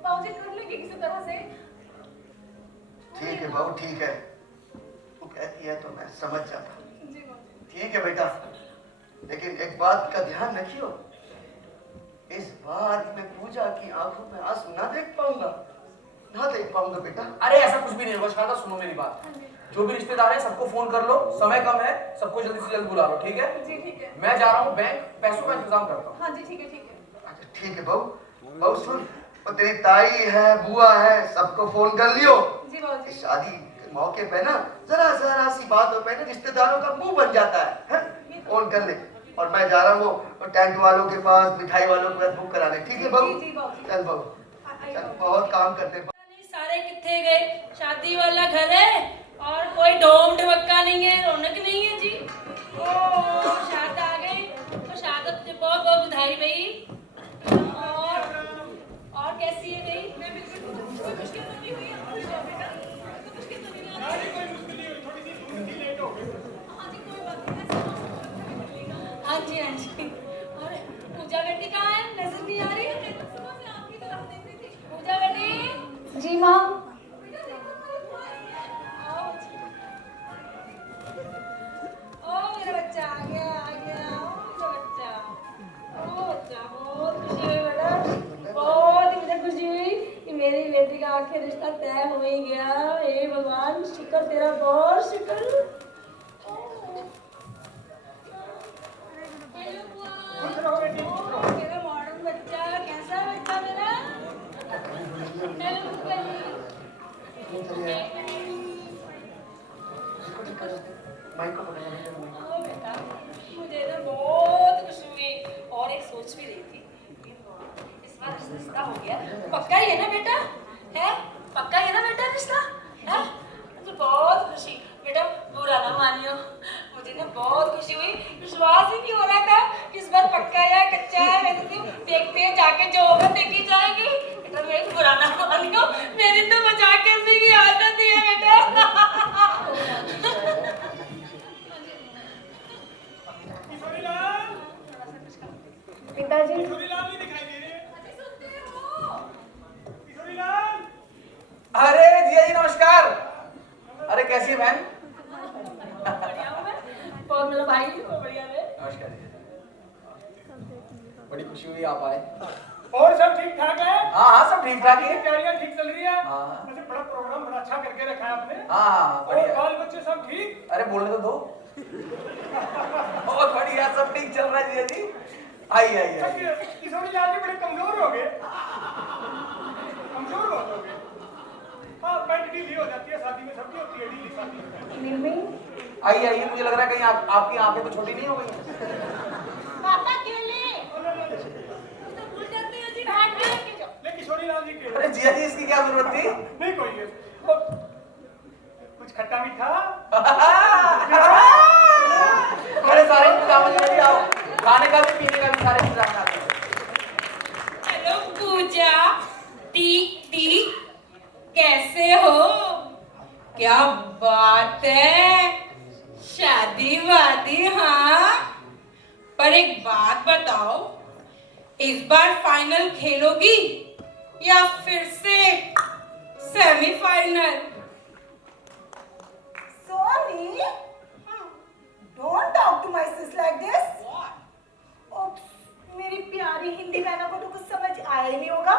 बाबूजी कर लेंगे किसी तरह से। ठीक है बहू, ठीक है, तू कहती है तो मैं समझ जाता। जी बाबूजी। ठीक है बेटा, लेकिन एक बात का ध्यान रखियो, इस बार मैं पूजा की आंखों में आंसू ना देख पाऊंगा, ना देख पाऊंगा बेटा। अरे ऐसा कुछ भी नहीं होगा शारदा, सुनो मेरी बात। जो भी रिश्तेदार है सबको फोन कर लो, समय कम है, सबको जल्दी से जल्दी बुला लो, ठीक है? जी ठीक है। मैं जा रहा हूँ बैंक, पैसों का इंतजाम करता हूँ। हाँ जी ठीक है ठीक है। अच्छा ठीक है बहू, बहू सुन, वो तेरी ताई है, बुआ है, सबको फोन कर लियो। जी बाबूजी। शादी के मौके पे ना जरा सी बातों पे ना रिश्तेदारों का मुंह बन जाता है? फोन कर ले। और मैं जा रहा हूँ वो टेंट वालों के पास, मिठाई वालों के पास बुक कराने, ठीक है बहू? जी बाबूजी। चल बहू, चल बहुत काम करते हैं। सारे कितने गए, शादी वाला घर है और कोई ढोम ढमक्का नहीं है, रौनक नहीं है जी। ओ शाद आ गई तो शादत से बहुत बहुत बधाई भाई। और कैसी है भाई? मैं बिल्कुल कोई मुश्किल तो नहीं हुई है, खुश हो बेटा, कोई मुश्किल तो नहीं आ रही? कोई मुश्किल नहीं हुई, थोड़ी सी दूर थी, लेट हो गई। हाँ जी कोई बात नहीं। हाँ जी हाँ जी। और पूजा बेटी कहाँ है? नजर नहीं आ रही है? मैं तो सुबह से आपकी तरफ देख रही थी। पूजा बेटी। जी माँ। ओ मेरा बच्चा आ गया आ गया। ओ मेरा बच्चा, ओ बच्चा, बहुत खुशी हुई बेटा, बहुत ही मुझे खुशी हुई कि मेरी बेटी का आखिर रिश्ता तय हो ही गया। हे भगवान, शुक्र तेरा, बहुत शुक्र। हेलो बुआ। ओ मेरा मॉडर्न बच्चा, कैसा बच्चा मेरा? हेलो बुआ ओ बेटा, मुझे ना बहुत खुशी हुई और एक सोच भी रही थी, इस बार रिश्ता हो गया, पक्का ही है ना बेटा? है पक्का ही है ना बेटा रिश्ता? है मुझे बहुत खुशी बेटा, बुरा ना मानियो, मुझे ना बहुत खुशी हुई, विश्वास ही नहीं हो रहा था कि इस बार पक्का है कच्चा है। मैं तो देखते हैं जाके जो होगा देखी जाएगी बेटा, मेरे को बुरा ना मानियो, मेरी तो मजाक करने की आदत ही है बेटा। पिताजी अरे जिया जी नमस्कार। अरे कैसी है बहन? बढ़िया हूँ मैं, बहुत मेरा भाई बहुत बढ़िया है। नमस्कार जी, बड़ी खुशी हुई आप आए। और सब ठीक ठाक है? हाँ हाँ सब ठीक ठाक है। तैयारियां ठीक चल रही है? हाँ। वैसे बड़ा प्रोग्राम बड़ा अच्छा करके रखा है आपने। हाँ और बढ़िया। बाल बच्चे सब ठीक? अरे बोलने तो दो। बहुत बढ़िया, सब ठीक चल रहा है जिया जी। आइए आइए आइए। किशोरी लाल जी बड़े कमजोर हो गए, कमजोर बहुत हो गए। हाँ पैंट ढीली हो जाती है, शादी में सबकी होती है ढीली शादी। आइए आइए, मुझे लग रहा है कहीं आपकी आंखें तो छोटी नहीं हो गई? पापा केले तो भूल जाते हैं जी, भाग के जाओ। ले किशोरी लाल जी के। अरे जिया जी इसकी क्या जरूरत थी? नहीं कोई है। कुछ खट्टा मीठा? अरे सारे इंतजाम में भी आओ, खाने का भी पीने का भी सारे इंतजाम आते हैं। हेलो पूजा टी कैसे हो? क्या बात है, शादी वादी? हाँ पर एक बात बताओ, इस बार फाइनल खेलोगी या फिर से semifinal? Sonny, don't talk to my sis like this. Oops, मेरी प्यारी हिंदी बहनों को तो कुछ समझ आया ही नहीं होगा।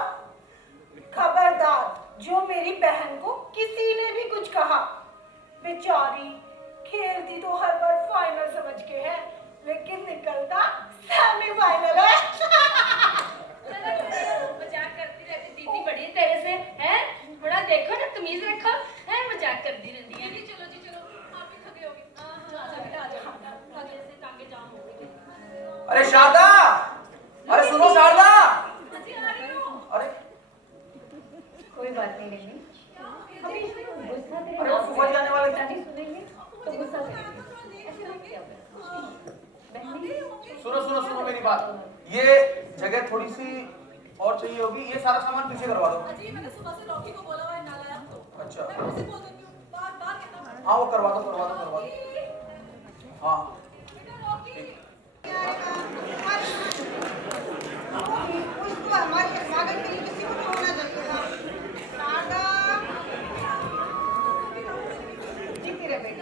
खबरदार, जो मेरी बहन को किसी ने भी कुछ कहा, बेचारी खेलती तो हर बार फाइनल समझ के है, लेकिन निकलता सेमीफाइनल है। मजाक करती रहती दीदी, बड़ी तेरे से है, थोड़ा देखो ना, तमीज रखो, है मजाक करती रहती है। चलो जी चलो, आप भी थके होगे। से टांगे जाम हो गई। अरे शारदा, अरे सुनो शारदा। अरे कोई बात नहीं लेंगे, अरे वो फूफा जी आने वाले थे। सुनेंगे तो गुस्सा करेंगे, ऐसे लोग क्या सुनो मेरी बात, ये जगह थोड़ी सी और चाहिए होगी, ये सारा सामान पीछे करवा दो। अजी मैंने सुबह से रॉकी को बोला हुआ है, ना लाया तो। अच्छा मैं उसे बोल देती हूँ, बार-बार कहता हूँ। हाँ वो करवा दो। हाँ उसको हमारे स्वागत के लिए किसी को होना चाहिए था। शारदा जीती रहे बेटी।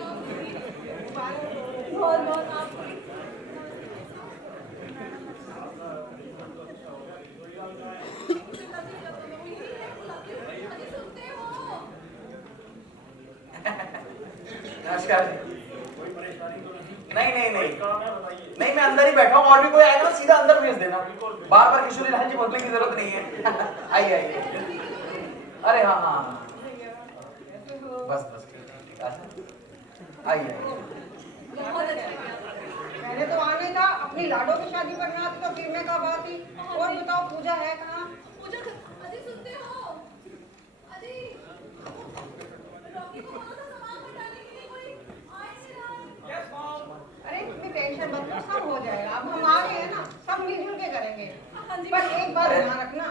बहुत आपको नमस्कार जी। नहीं नहीं नहीं नहीं, मैं अंदर ही बैठा हूँ, और भी कोई आएगा ना सीधा अंदर भेज देना, बार बार किशोरी लाल जी बोलने की जरूरत नहीं है। आइए आइए। अरे हाँ हाँ, बस बस ठीक है, आइए आइए। मैंने तो आने था, अपनी लाडो की शादी पर ना आती तो फिर मैं कब आती। और बताओ पूजा है कहाँ? पूजा अजी सुनते हो? अजी रॉकी को बोलो तो सामान हटाने के लिए कोई आ ही नहीं रहा है। Yes mom. अरे इतनी टेंशन मत लो, सब हो जाएगा। अब हम आ गए हैं ना, सब मिलजुल के करेंगे। हाँ जी। पर एक बात ध्यान रखना,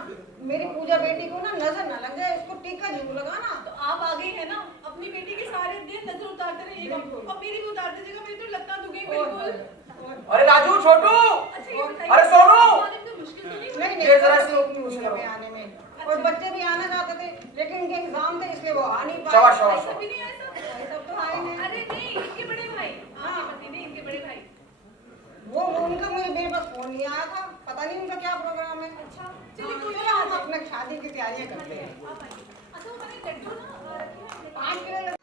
मेरी पूजा बेटी को ना नजर ना लग जाए, इसको टीका जरूर लगाना। तो आप आ गई है ना, अपनी बेटी के सारे दिन नजर उतारते रहिएगा और मेरी भी उतार दीजिएगा, मेरी तो लत्ता दुखी बिल्कुल। अरे राजू, छोटू, अच्छा ये बताइए, अरे सोनू, आने में तो मुश्किल तो नहीं हुई? नहीं ये जरा नहीं, सी कोई मुश्किल नहीं आने में। और बच्चे भी आना चाहते थे, लेकिन उनके एग्जाम थे इसलिए वो आ नहीं पाए। शाबाश शाबाश ऐसा भी नहीं आया सब? ये सब तो आए हैं। अरे नहीं, इनके बड़े भाई, आपके पति नहीं, इनके बड़े भाई। वो उनका मुझे मेरे पास फोन नहीं आया था, पता नहीं उनका क्या प्रोग्राम है। अच्छा चलिए कोई चलो हम अपने शादी की तैयारियां करते हैं। आप आइए। अच्छा वो मैंने लड्डू ना रखे हैं 5 किलो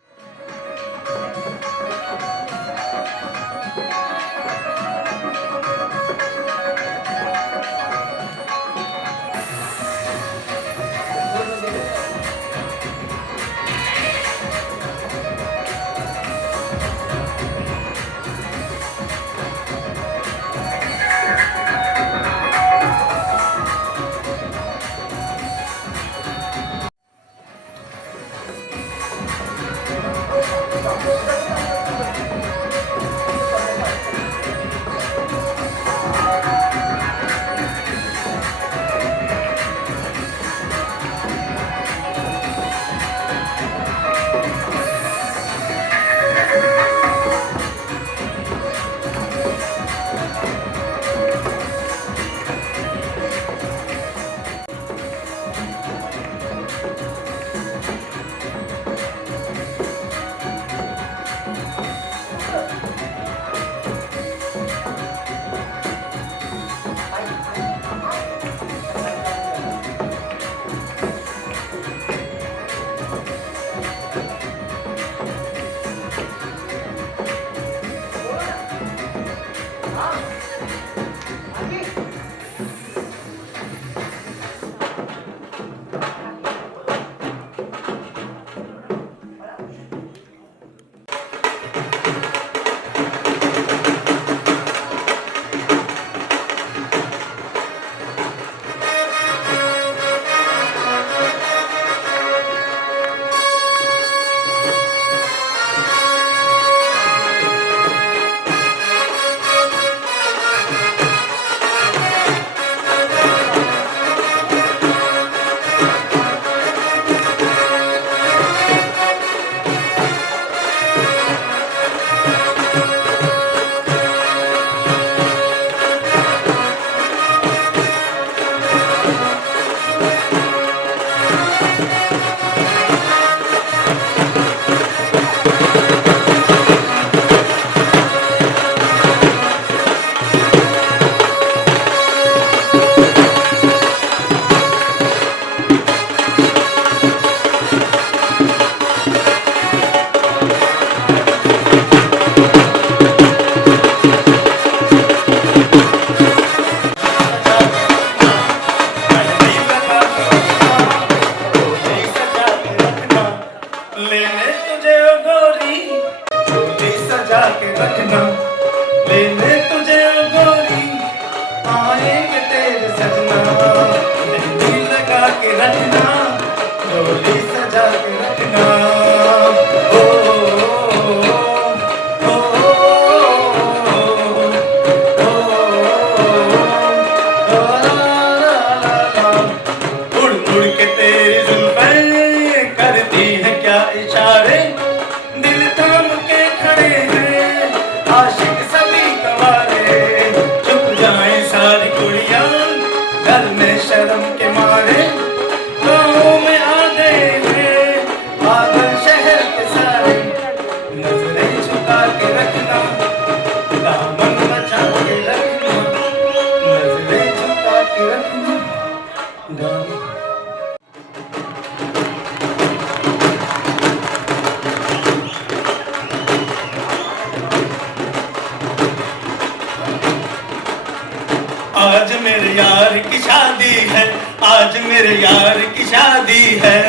आज मेरे यार की शादी है।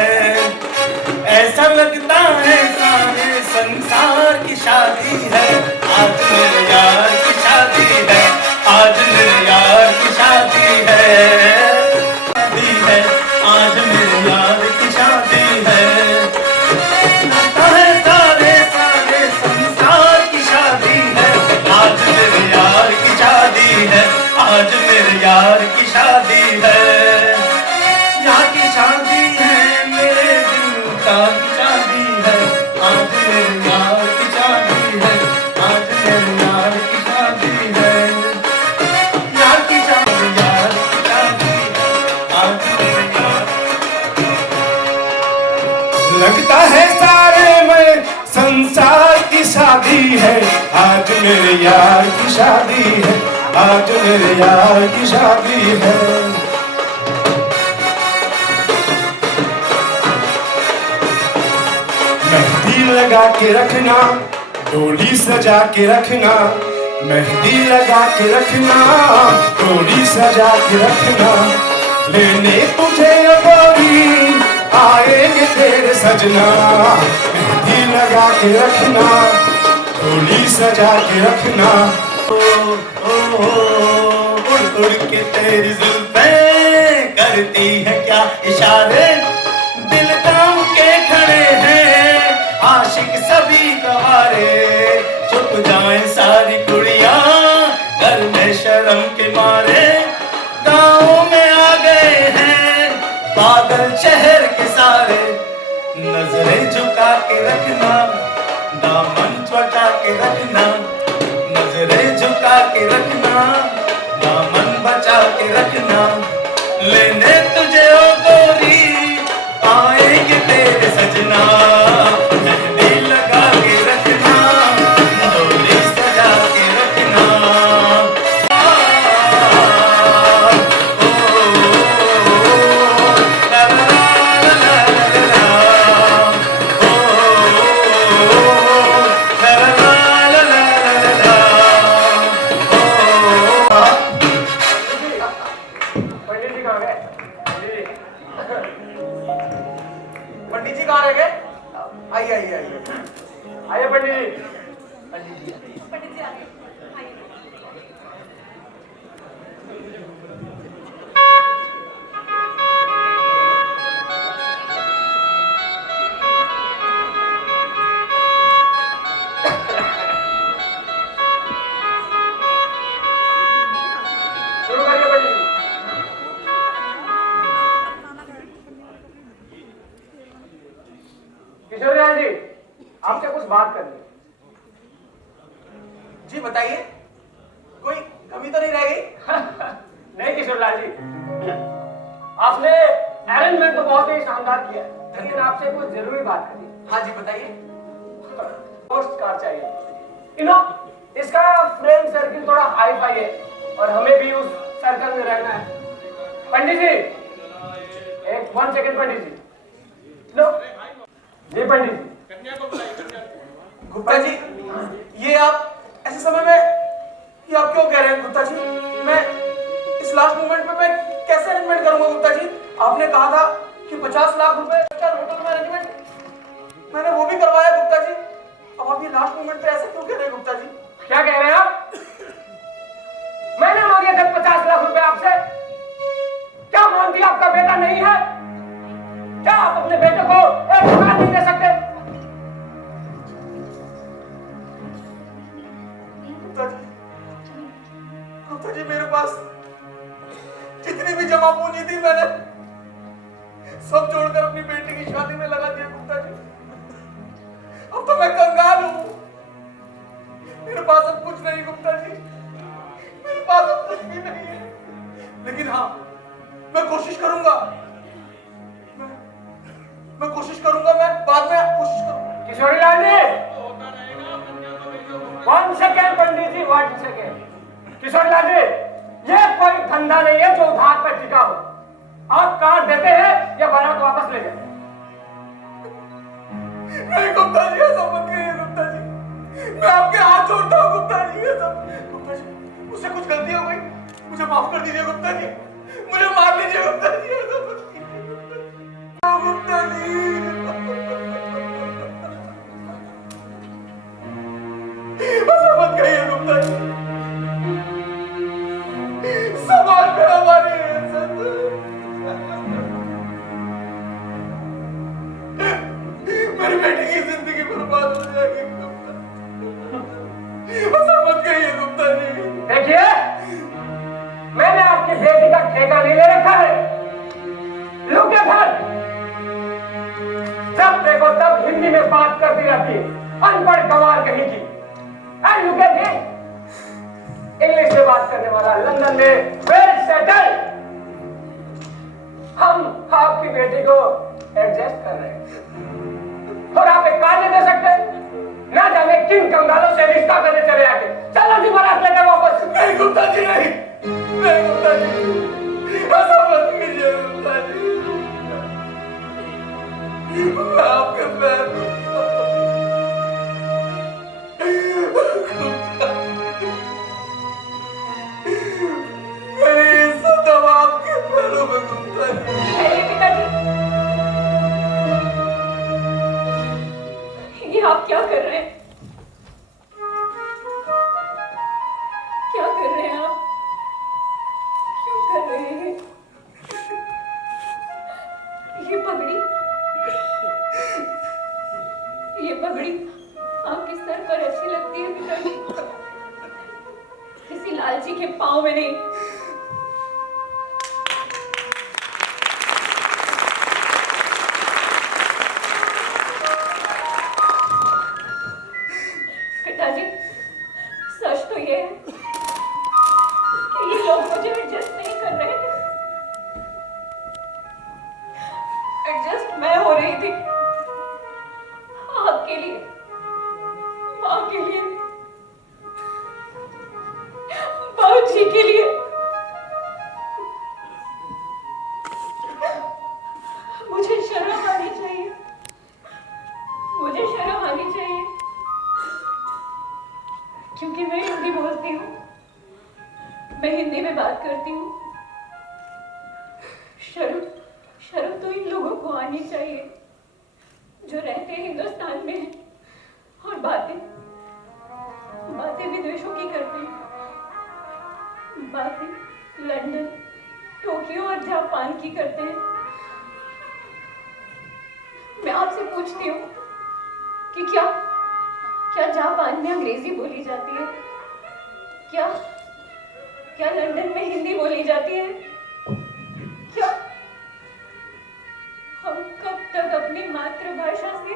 ऐसा लगता है सारे संसार की शादी है। आज मेरे यार की शादी है। आज मेरे यार की शादी है। शादी है आज मेरे यार की शादी है। लगता है सारे सारे संसार की शादी है। आज मेरे यार की शादी है। आज मेरे यार की शादी है। यार की शादी है मेरे दिल का की शादी है। आज मेरे यार की शादी है। आज मेरे यार की शादी है। यार की शादी यार की शादी है। आज मेरे यार। लगता है सारे में संसार की शादी है। आज मेरे यार की शादी है। आज मेरे यार की शादी है। मेहंदी लगा के रखना, डोली सजा के रखना। मेहंदी लगा के रखना, डोली सजा के रखना। लेने तुझे गोरी आएंगे तेरे सजना। मेहंदी लगा के रखना, डोली सजा के रखना। उड़ उड़ के तेरी जुल्फें करती है क्या इशारे। दिल थाम के खड़े हैं आशिक सभी कवारे। चुप जाए सारी कुड़ियां घर में शर्म के मारे। गाँव में आ गए हैं पागल शहर के सारे। नजरें झुका के रखना, दामन छुटा के रखना। नजरें झुका के रखना, दामन बचा के रखना। लेने तुझे ओ गोरी आएंगे तेरे सजना। मेहंदी लगा के रखना, डोली सजा के रखना। ला ला ला ला ला ला। ला ला ला ला ला ला। पंडित जी कहाँ गए? पंडित जी कहाँ रह गए? आइए आइए आइए। आइए पंडित जी। पंडित जी आ गए, आइए। शुरू करिए पंडित जी। किशोरीलाल जी, आपसे कुछ बात करनी है। जी बताइए, कोई कमी तो नहीं रह गई? नहीं किशोरीलाल जी, आपने अरेंजमेंट तो बहुत ही शानदार किया है, लेकिन आपसे कुछ जरूरी बात करनी है। हाँ जी बताइए। पोस्ट कार्ड चाहिए। इसका फ्रेंड सर्किल थोड़ा हाई फाई है और हमें भी उस सर्कल में रहना है। पंडित जी, एक 1 सेकंड पंडित जी। लो जी पंडित जी। गुप्ता जी, ये आप ऐसे समय में ये आप क्यों कह रहे हैं गुप्ता जी? मैं इस लास्ट मोमेंट में मैं कैसे अरेंजमेंट करूंगा गुप्ता जी? आपने कहा था कि 50 लाख रुपए होटल में अरेंजमेंट, मैंने वो भी करवाया गुप्ता जी। अब आप ये लास्ट मोमेंट पे ऐसे क्यों कह रहे हैं गुप्ता जी? क्या कह रहे हैं आप? मैंने मांगे थे 50 लाख रुपए आपसे। क्या मानती आपका बेटा नहीं है? क्या आप अपने बेटे को एक मकान नहीं दे सकते? गुप्ता जी मेरे पास जितनी भी जमा पूंजी थी मैंने सब जोड़कर अपनी बेटी की शादी में लगा दिया गुप्ता जी। अब तो मैं कंगाल हूं, मेरे पास अब कुछ नहीं गुप्ता जी, मेरे पास अब कुछ भी नहीं है। लेकिन हाँ, मैं कोशिश करूंगा, मैं कोशिश करूंगा, मैं बाद में कोशिश करूंगा। किशोरीलाल जी, 1 सेकेंड पंडित जी, 1 सेकेंड। किशोरीलाल जी, ये कोई धंधा नहीं है जो उधार पर टिका हो। आप कार्ड देते हैं या बारात वापस ले जाए। नहीं गुप्ता जी, ऐसा मत कहिए गुप्ता जी, मैं आपके हाथ जोड़ता हूँ गुप्ता जी। गुप्ता जी, मुझसे कुछ गलती हो गई, मुझे माफ कर दीजिए गुप्ता जी, मुझे मार लीजिए गुप्ता जी। अनपढ़ गंवार कहीं की। And look at him, English में बात करने वाला, लंदन में वेल सेटल। हम आपकी बेटी को एडजस्ट कर रहे हैं और आप एक कार्ड नहीं दे सकते? ना जाने किन कंगालों से रिश्ता करने चले आके। चलो जी बारात लेकर वापस। नहीं गुप्ता जी, नहीं गुप्ता जी, ऐसा मत कीजिए गुप्ता जी। मैं आपके पैर मेरी इज्जत अब आपके पैरों में गुप्ता जी। पिताजी, ये आप क्या कर रहे हैं? क्या कर रहे हैं आप? क्यों कर रहे हैं? ये पगड़ी आपके सर पर अच्छी लगती है पिताजी, किसी लालची के पाँव में नहीं। पिताजी, सच तो ये है कि ये लोग मुझे एडजस्ट नहीं कर रहे थे। एडजस्ट मैं हो रही थी आपके लिए, माँ के लिए, बाबूजी के लिए। मुझे शर्म आनी चाहिए, मुझे शर्म आनी चाहिए, क्योंकि मैं हिंदी बोलती हूँ, मैं हिंदी में बात करती हूँ। शर्म तो इन लोगों को आनी चाहिए जो रहते हैं हिंदुस्तान में और बातें विदेशों की करते हैं, बातें लंदन, टोक्यो और जापान की करते हैं। मैं आपसे पूछती हूँ कि क्या जापान में अंग्रेजी बोली जाती है? क्या लंदन में हिंदी बोली जाती है? क्या हम कब तक अपनी मातृभाषा से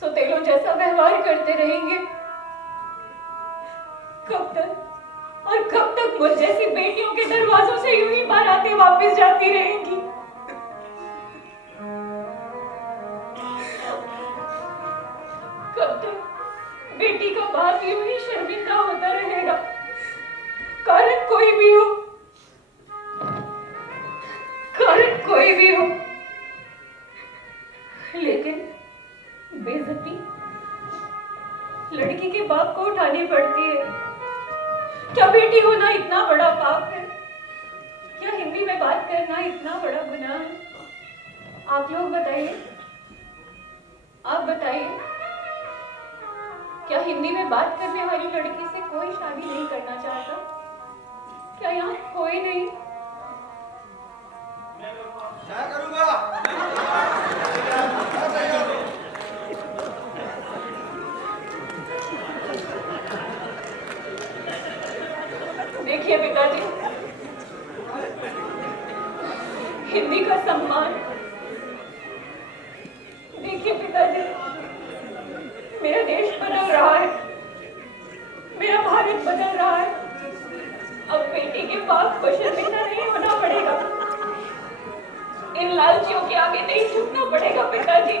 सौतेलों जैसा व्यवहार करते रहेंगे? कब तक मुझ जैसी बेटियों के दरवाजों से यूं ही बारातें वापस जाती रहेंगी? कब तक बेटी का बाप यूं ही शर्मिंदा होता रहेगा? कारण कोई भी हो, लेकिन बेइज्जती लड़की के बाप को उठानी पड़ती है। क्या बेटी होना इतना बड़ा पाप है? क्या हिंदी में बात करना इतना बड़ा गुनाह है? आप लोग बताइए, आप बताइए, क्या हिंदी में बात करने वाली लड़की से कोई शादी नहीं करना चाहता? क्या यहाँ कोई नहीं? क्या करूँगा? देखिए पिताजी, हिंदी का सम्मान। देखिए पिताजी, मेरा देश बदल रहा है, मेरा भारत बदल रहा है। अब बेटी के पास को शर्मिंदा नहीं होना पड़ेगा, इन लालचियों के आगे नहीं झुकना पड़ेगा पिताजी।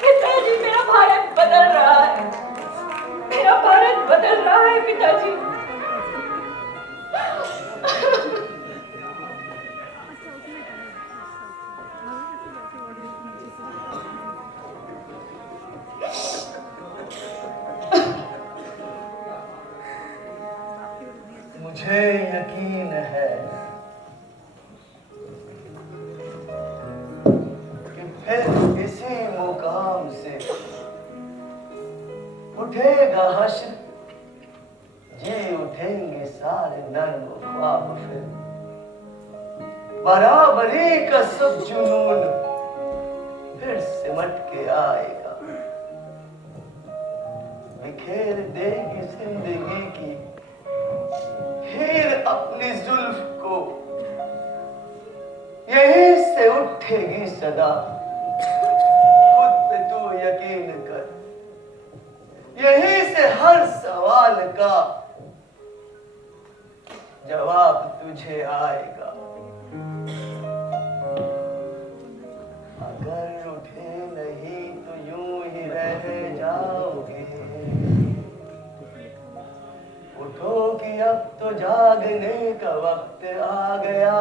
पिताजी, मेरा भारत बदल रहा है, मेरा भारत बदल रहा है पिताजी। मुझे यकीन है कि फिर इसी मुकाम से उठेगा हश्र, ये उठेंगे सारे नर्म ख्वाब, फिर बराबरी का सब जुनून फिर सिमट के आएगा, बिखेर देगी जिंदगी की हीर अपनी जुल्फ को, लगा। खुद पे तू यकीन कर, यहीं से हर सवाल का जवाब तुझे आएगा। अगर उठे नहीं तो यूं ही रह जाओगे। उठो कि अब तो जागने का वक्त आ गया।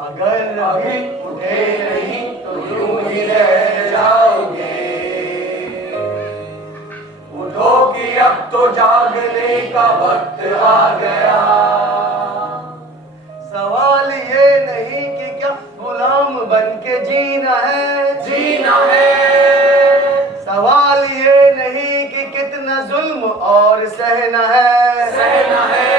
अगर अभी उठे नहीं तो यूं ही रह जाओगे। उठो कि अब तो जागने का वक्त आ गया। सवाल ये नहीं कि क्या गुलाम बन के जीना है, जीना है। सवाल ये नहीं कि कितना जुल्म और सहना है, सहना है।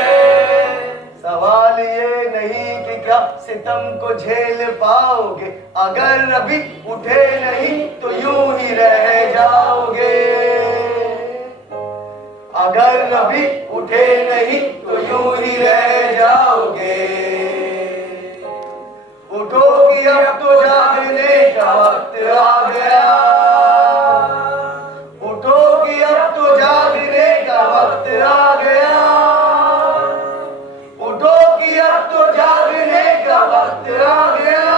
सवाल ये नहीं कि क्या सितम को झेल पाओगे। अगर अभी उठे नहीं तो यूं ही रह जाओगे। अगर अभी उठे नहीं तो यूं ही रह जाओगे। उठो कि अब तो जागने का वक्त आ गया। उठो कि अब तो जागने का वक्त आ गया। उठो कि अब तो जागने का वक्त आ गया।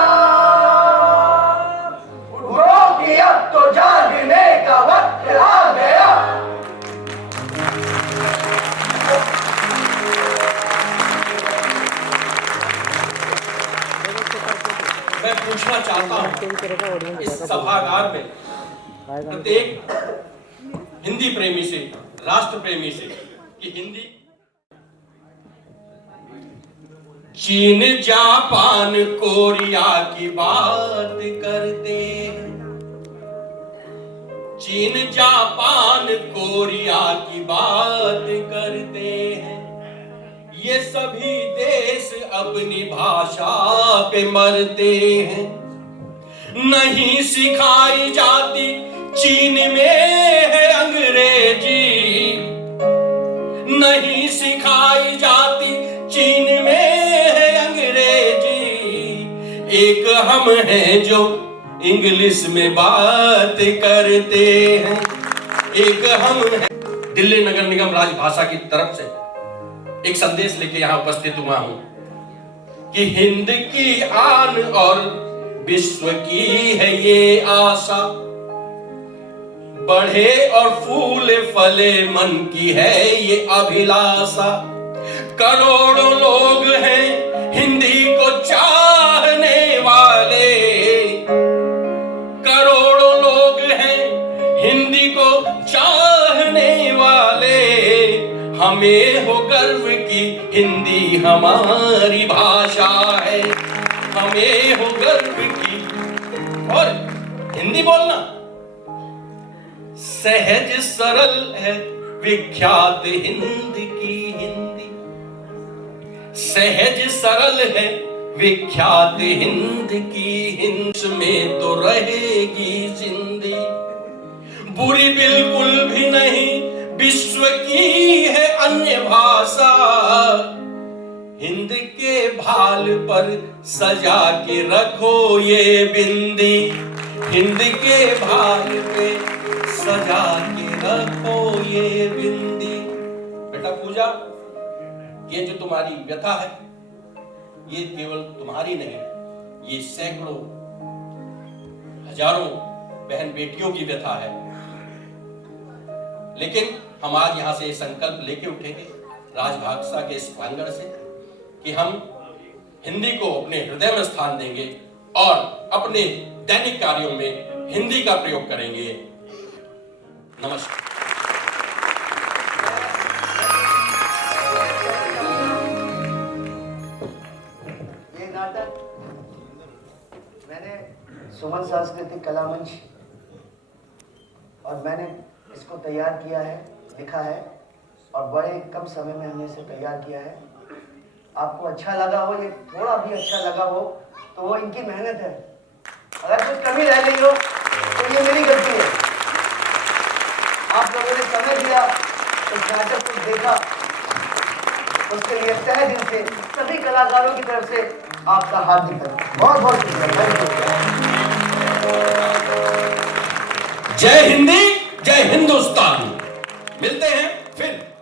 उठो कि अब तो जागने का वक्त आ गया। मैं पूछना चाहता हूँ इस सभागार में प्रत्येक हिंदी प्रेमी से, राष्ट्र प्रेमी से कि हिंदी चीन जापान कोरिया की बात करते हैं। चीन जापान कोरिया की बात करते हैं। ये सभी देश अपनी भाषा पे मरते हैं। नहीं सिखाई जाती चीन में है अंग्रेजी। नहीं सिखाई जाती चीन में है अंग्रेजी। एक हम हैं जो इंग्लिश में बात करते हैं। एक हम हैं। दिल्ली नगर निगम राजभाषा की तरफ से एक संदेश लेके यहां उपस्थित हुआ हूं कि हिंद की आन और विश्व की है ये आशा। बढ़े और फूले फले मन की है ये अभिलाषा। करोड़ों लोग हैं हिंदी को चाहने वाले। करोड़ों लोग हैं हिंदी को चाहने वाले। हमें हो गर्व की हिंदी हमारी भाषा है। हमें हो गर्व की। और हिंदी बोलना सहज सरल है विख्यात हिंद की हिंदी। सहज सरल है विख्यात हिंद की हिंद में तो रहेगी जिंदगी। बुरी बिल्कुल भी नहीं विश्व की है अन्य भाषा। हिंद के भाल पर सजा के रखो ये बिंदी। हिंद के भाल पे सजा के रखो ये बिंदी। बेटा पूजा, ये जो तुम्हारी व्यथा है ये केवल तुम्हारी नहीं, ये सैकड़ों हजारों बहन बेटियों की व्यथा है। लेकिन हम आज यहां से संकल्प लेके उठेंगे राजभाषा के इस प्रांगण से कि हम हिंदी को अपने हृदय में स्थान देंगे और अपने दैनिक कार्यों में हिंदी का प्रयोग करेंगे। नमस्कार। ये नाटक मैंने सुमन सांस्कृतिक कला मंच और मैंने इसको तैयार किया है, लिखा है और बड़े कम समय में हमने इसे तैयार किया है। आपको अच्छा लगा हो, ये थोड़ा भी अच्छा लगा हो तो वो इनकी मेहनत है। अगर कुछ कमी रह गई हो तो ये मेरी गलती है। आप लोगों ने समय दिया, इस नाटक को देखा, उसके लिए तहे दिल से सभी कलाकारों की तरफ से आपका हार्दिक धन्यवाद। बहुत बहुत शुक्रिया, थैंक यू। जय हिंदी, जय हिंदुस्तान। मिलते हैं फिर।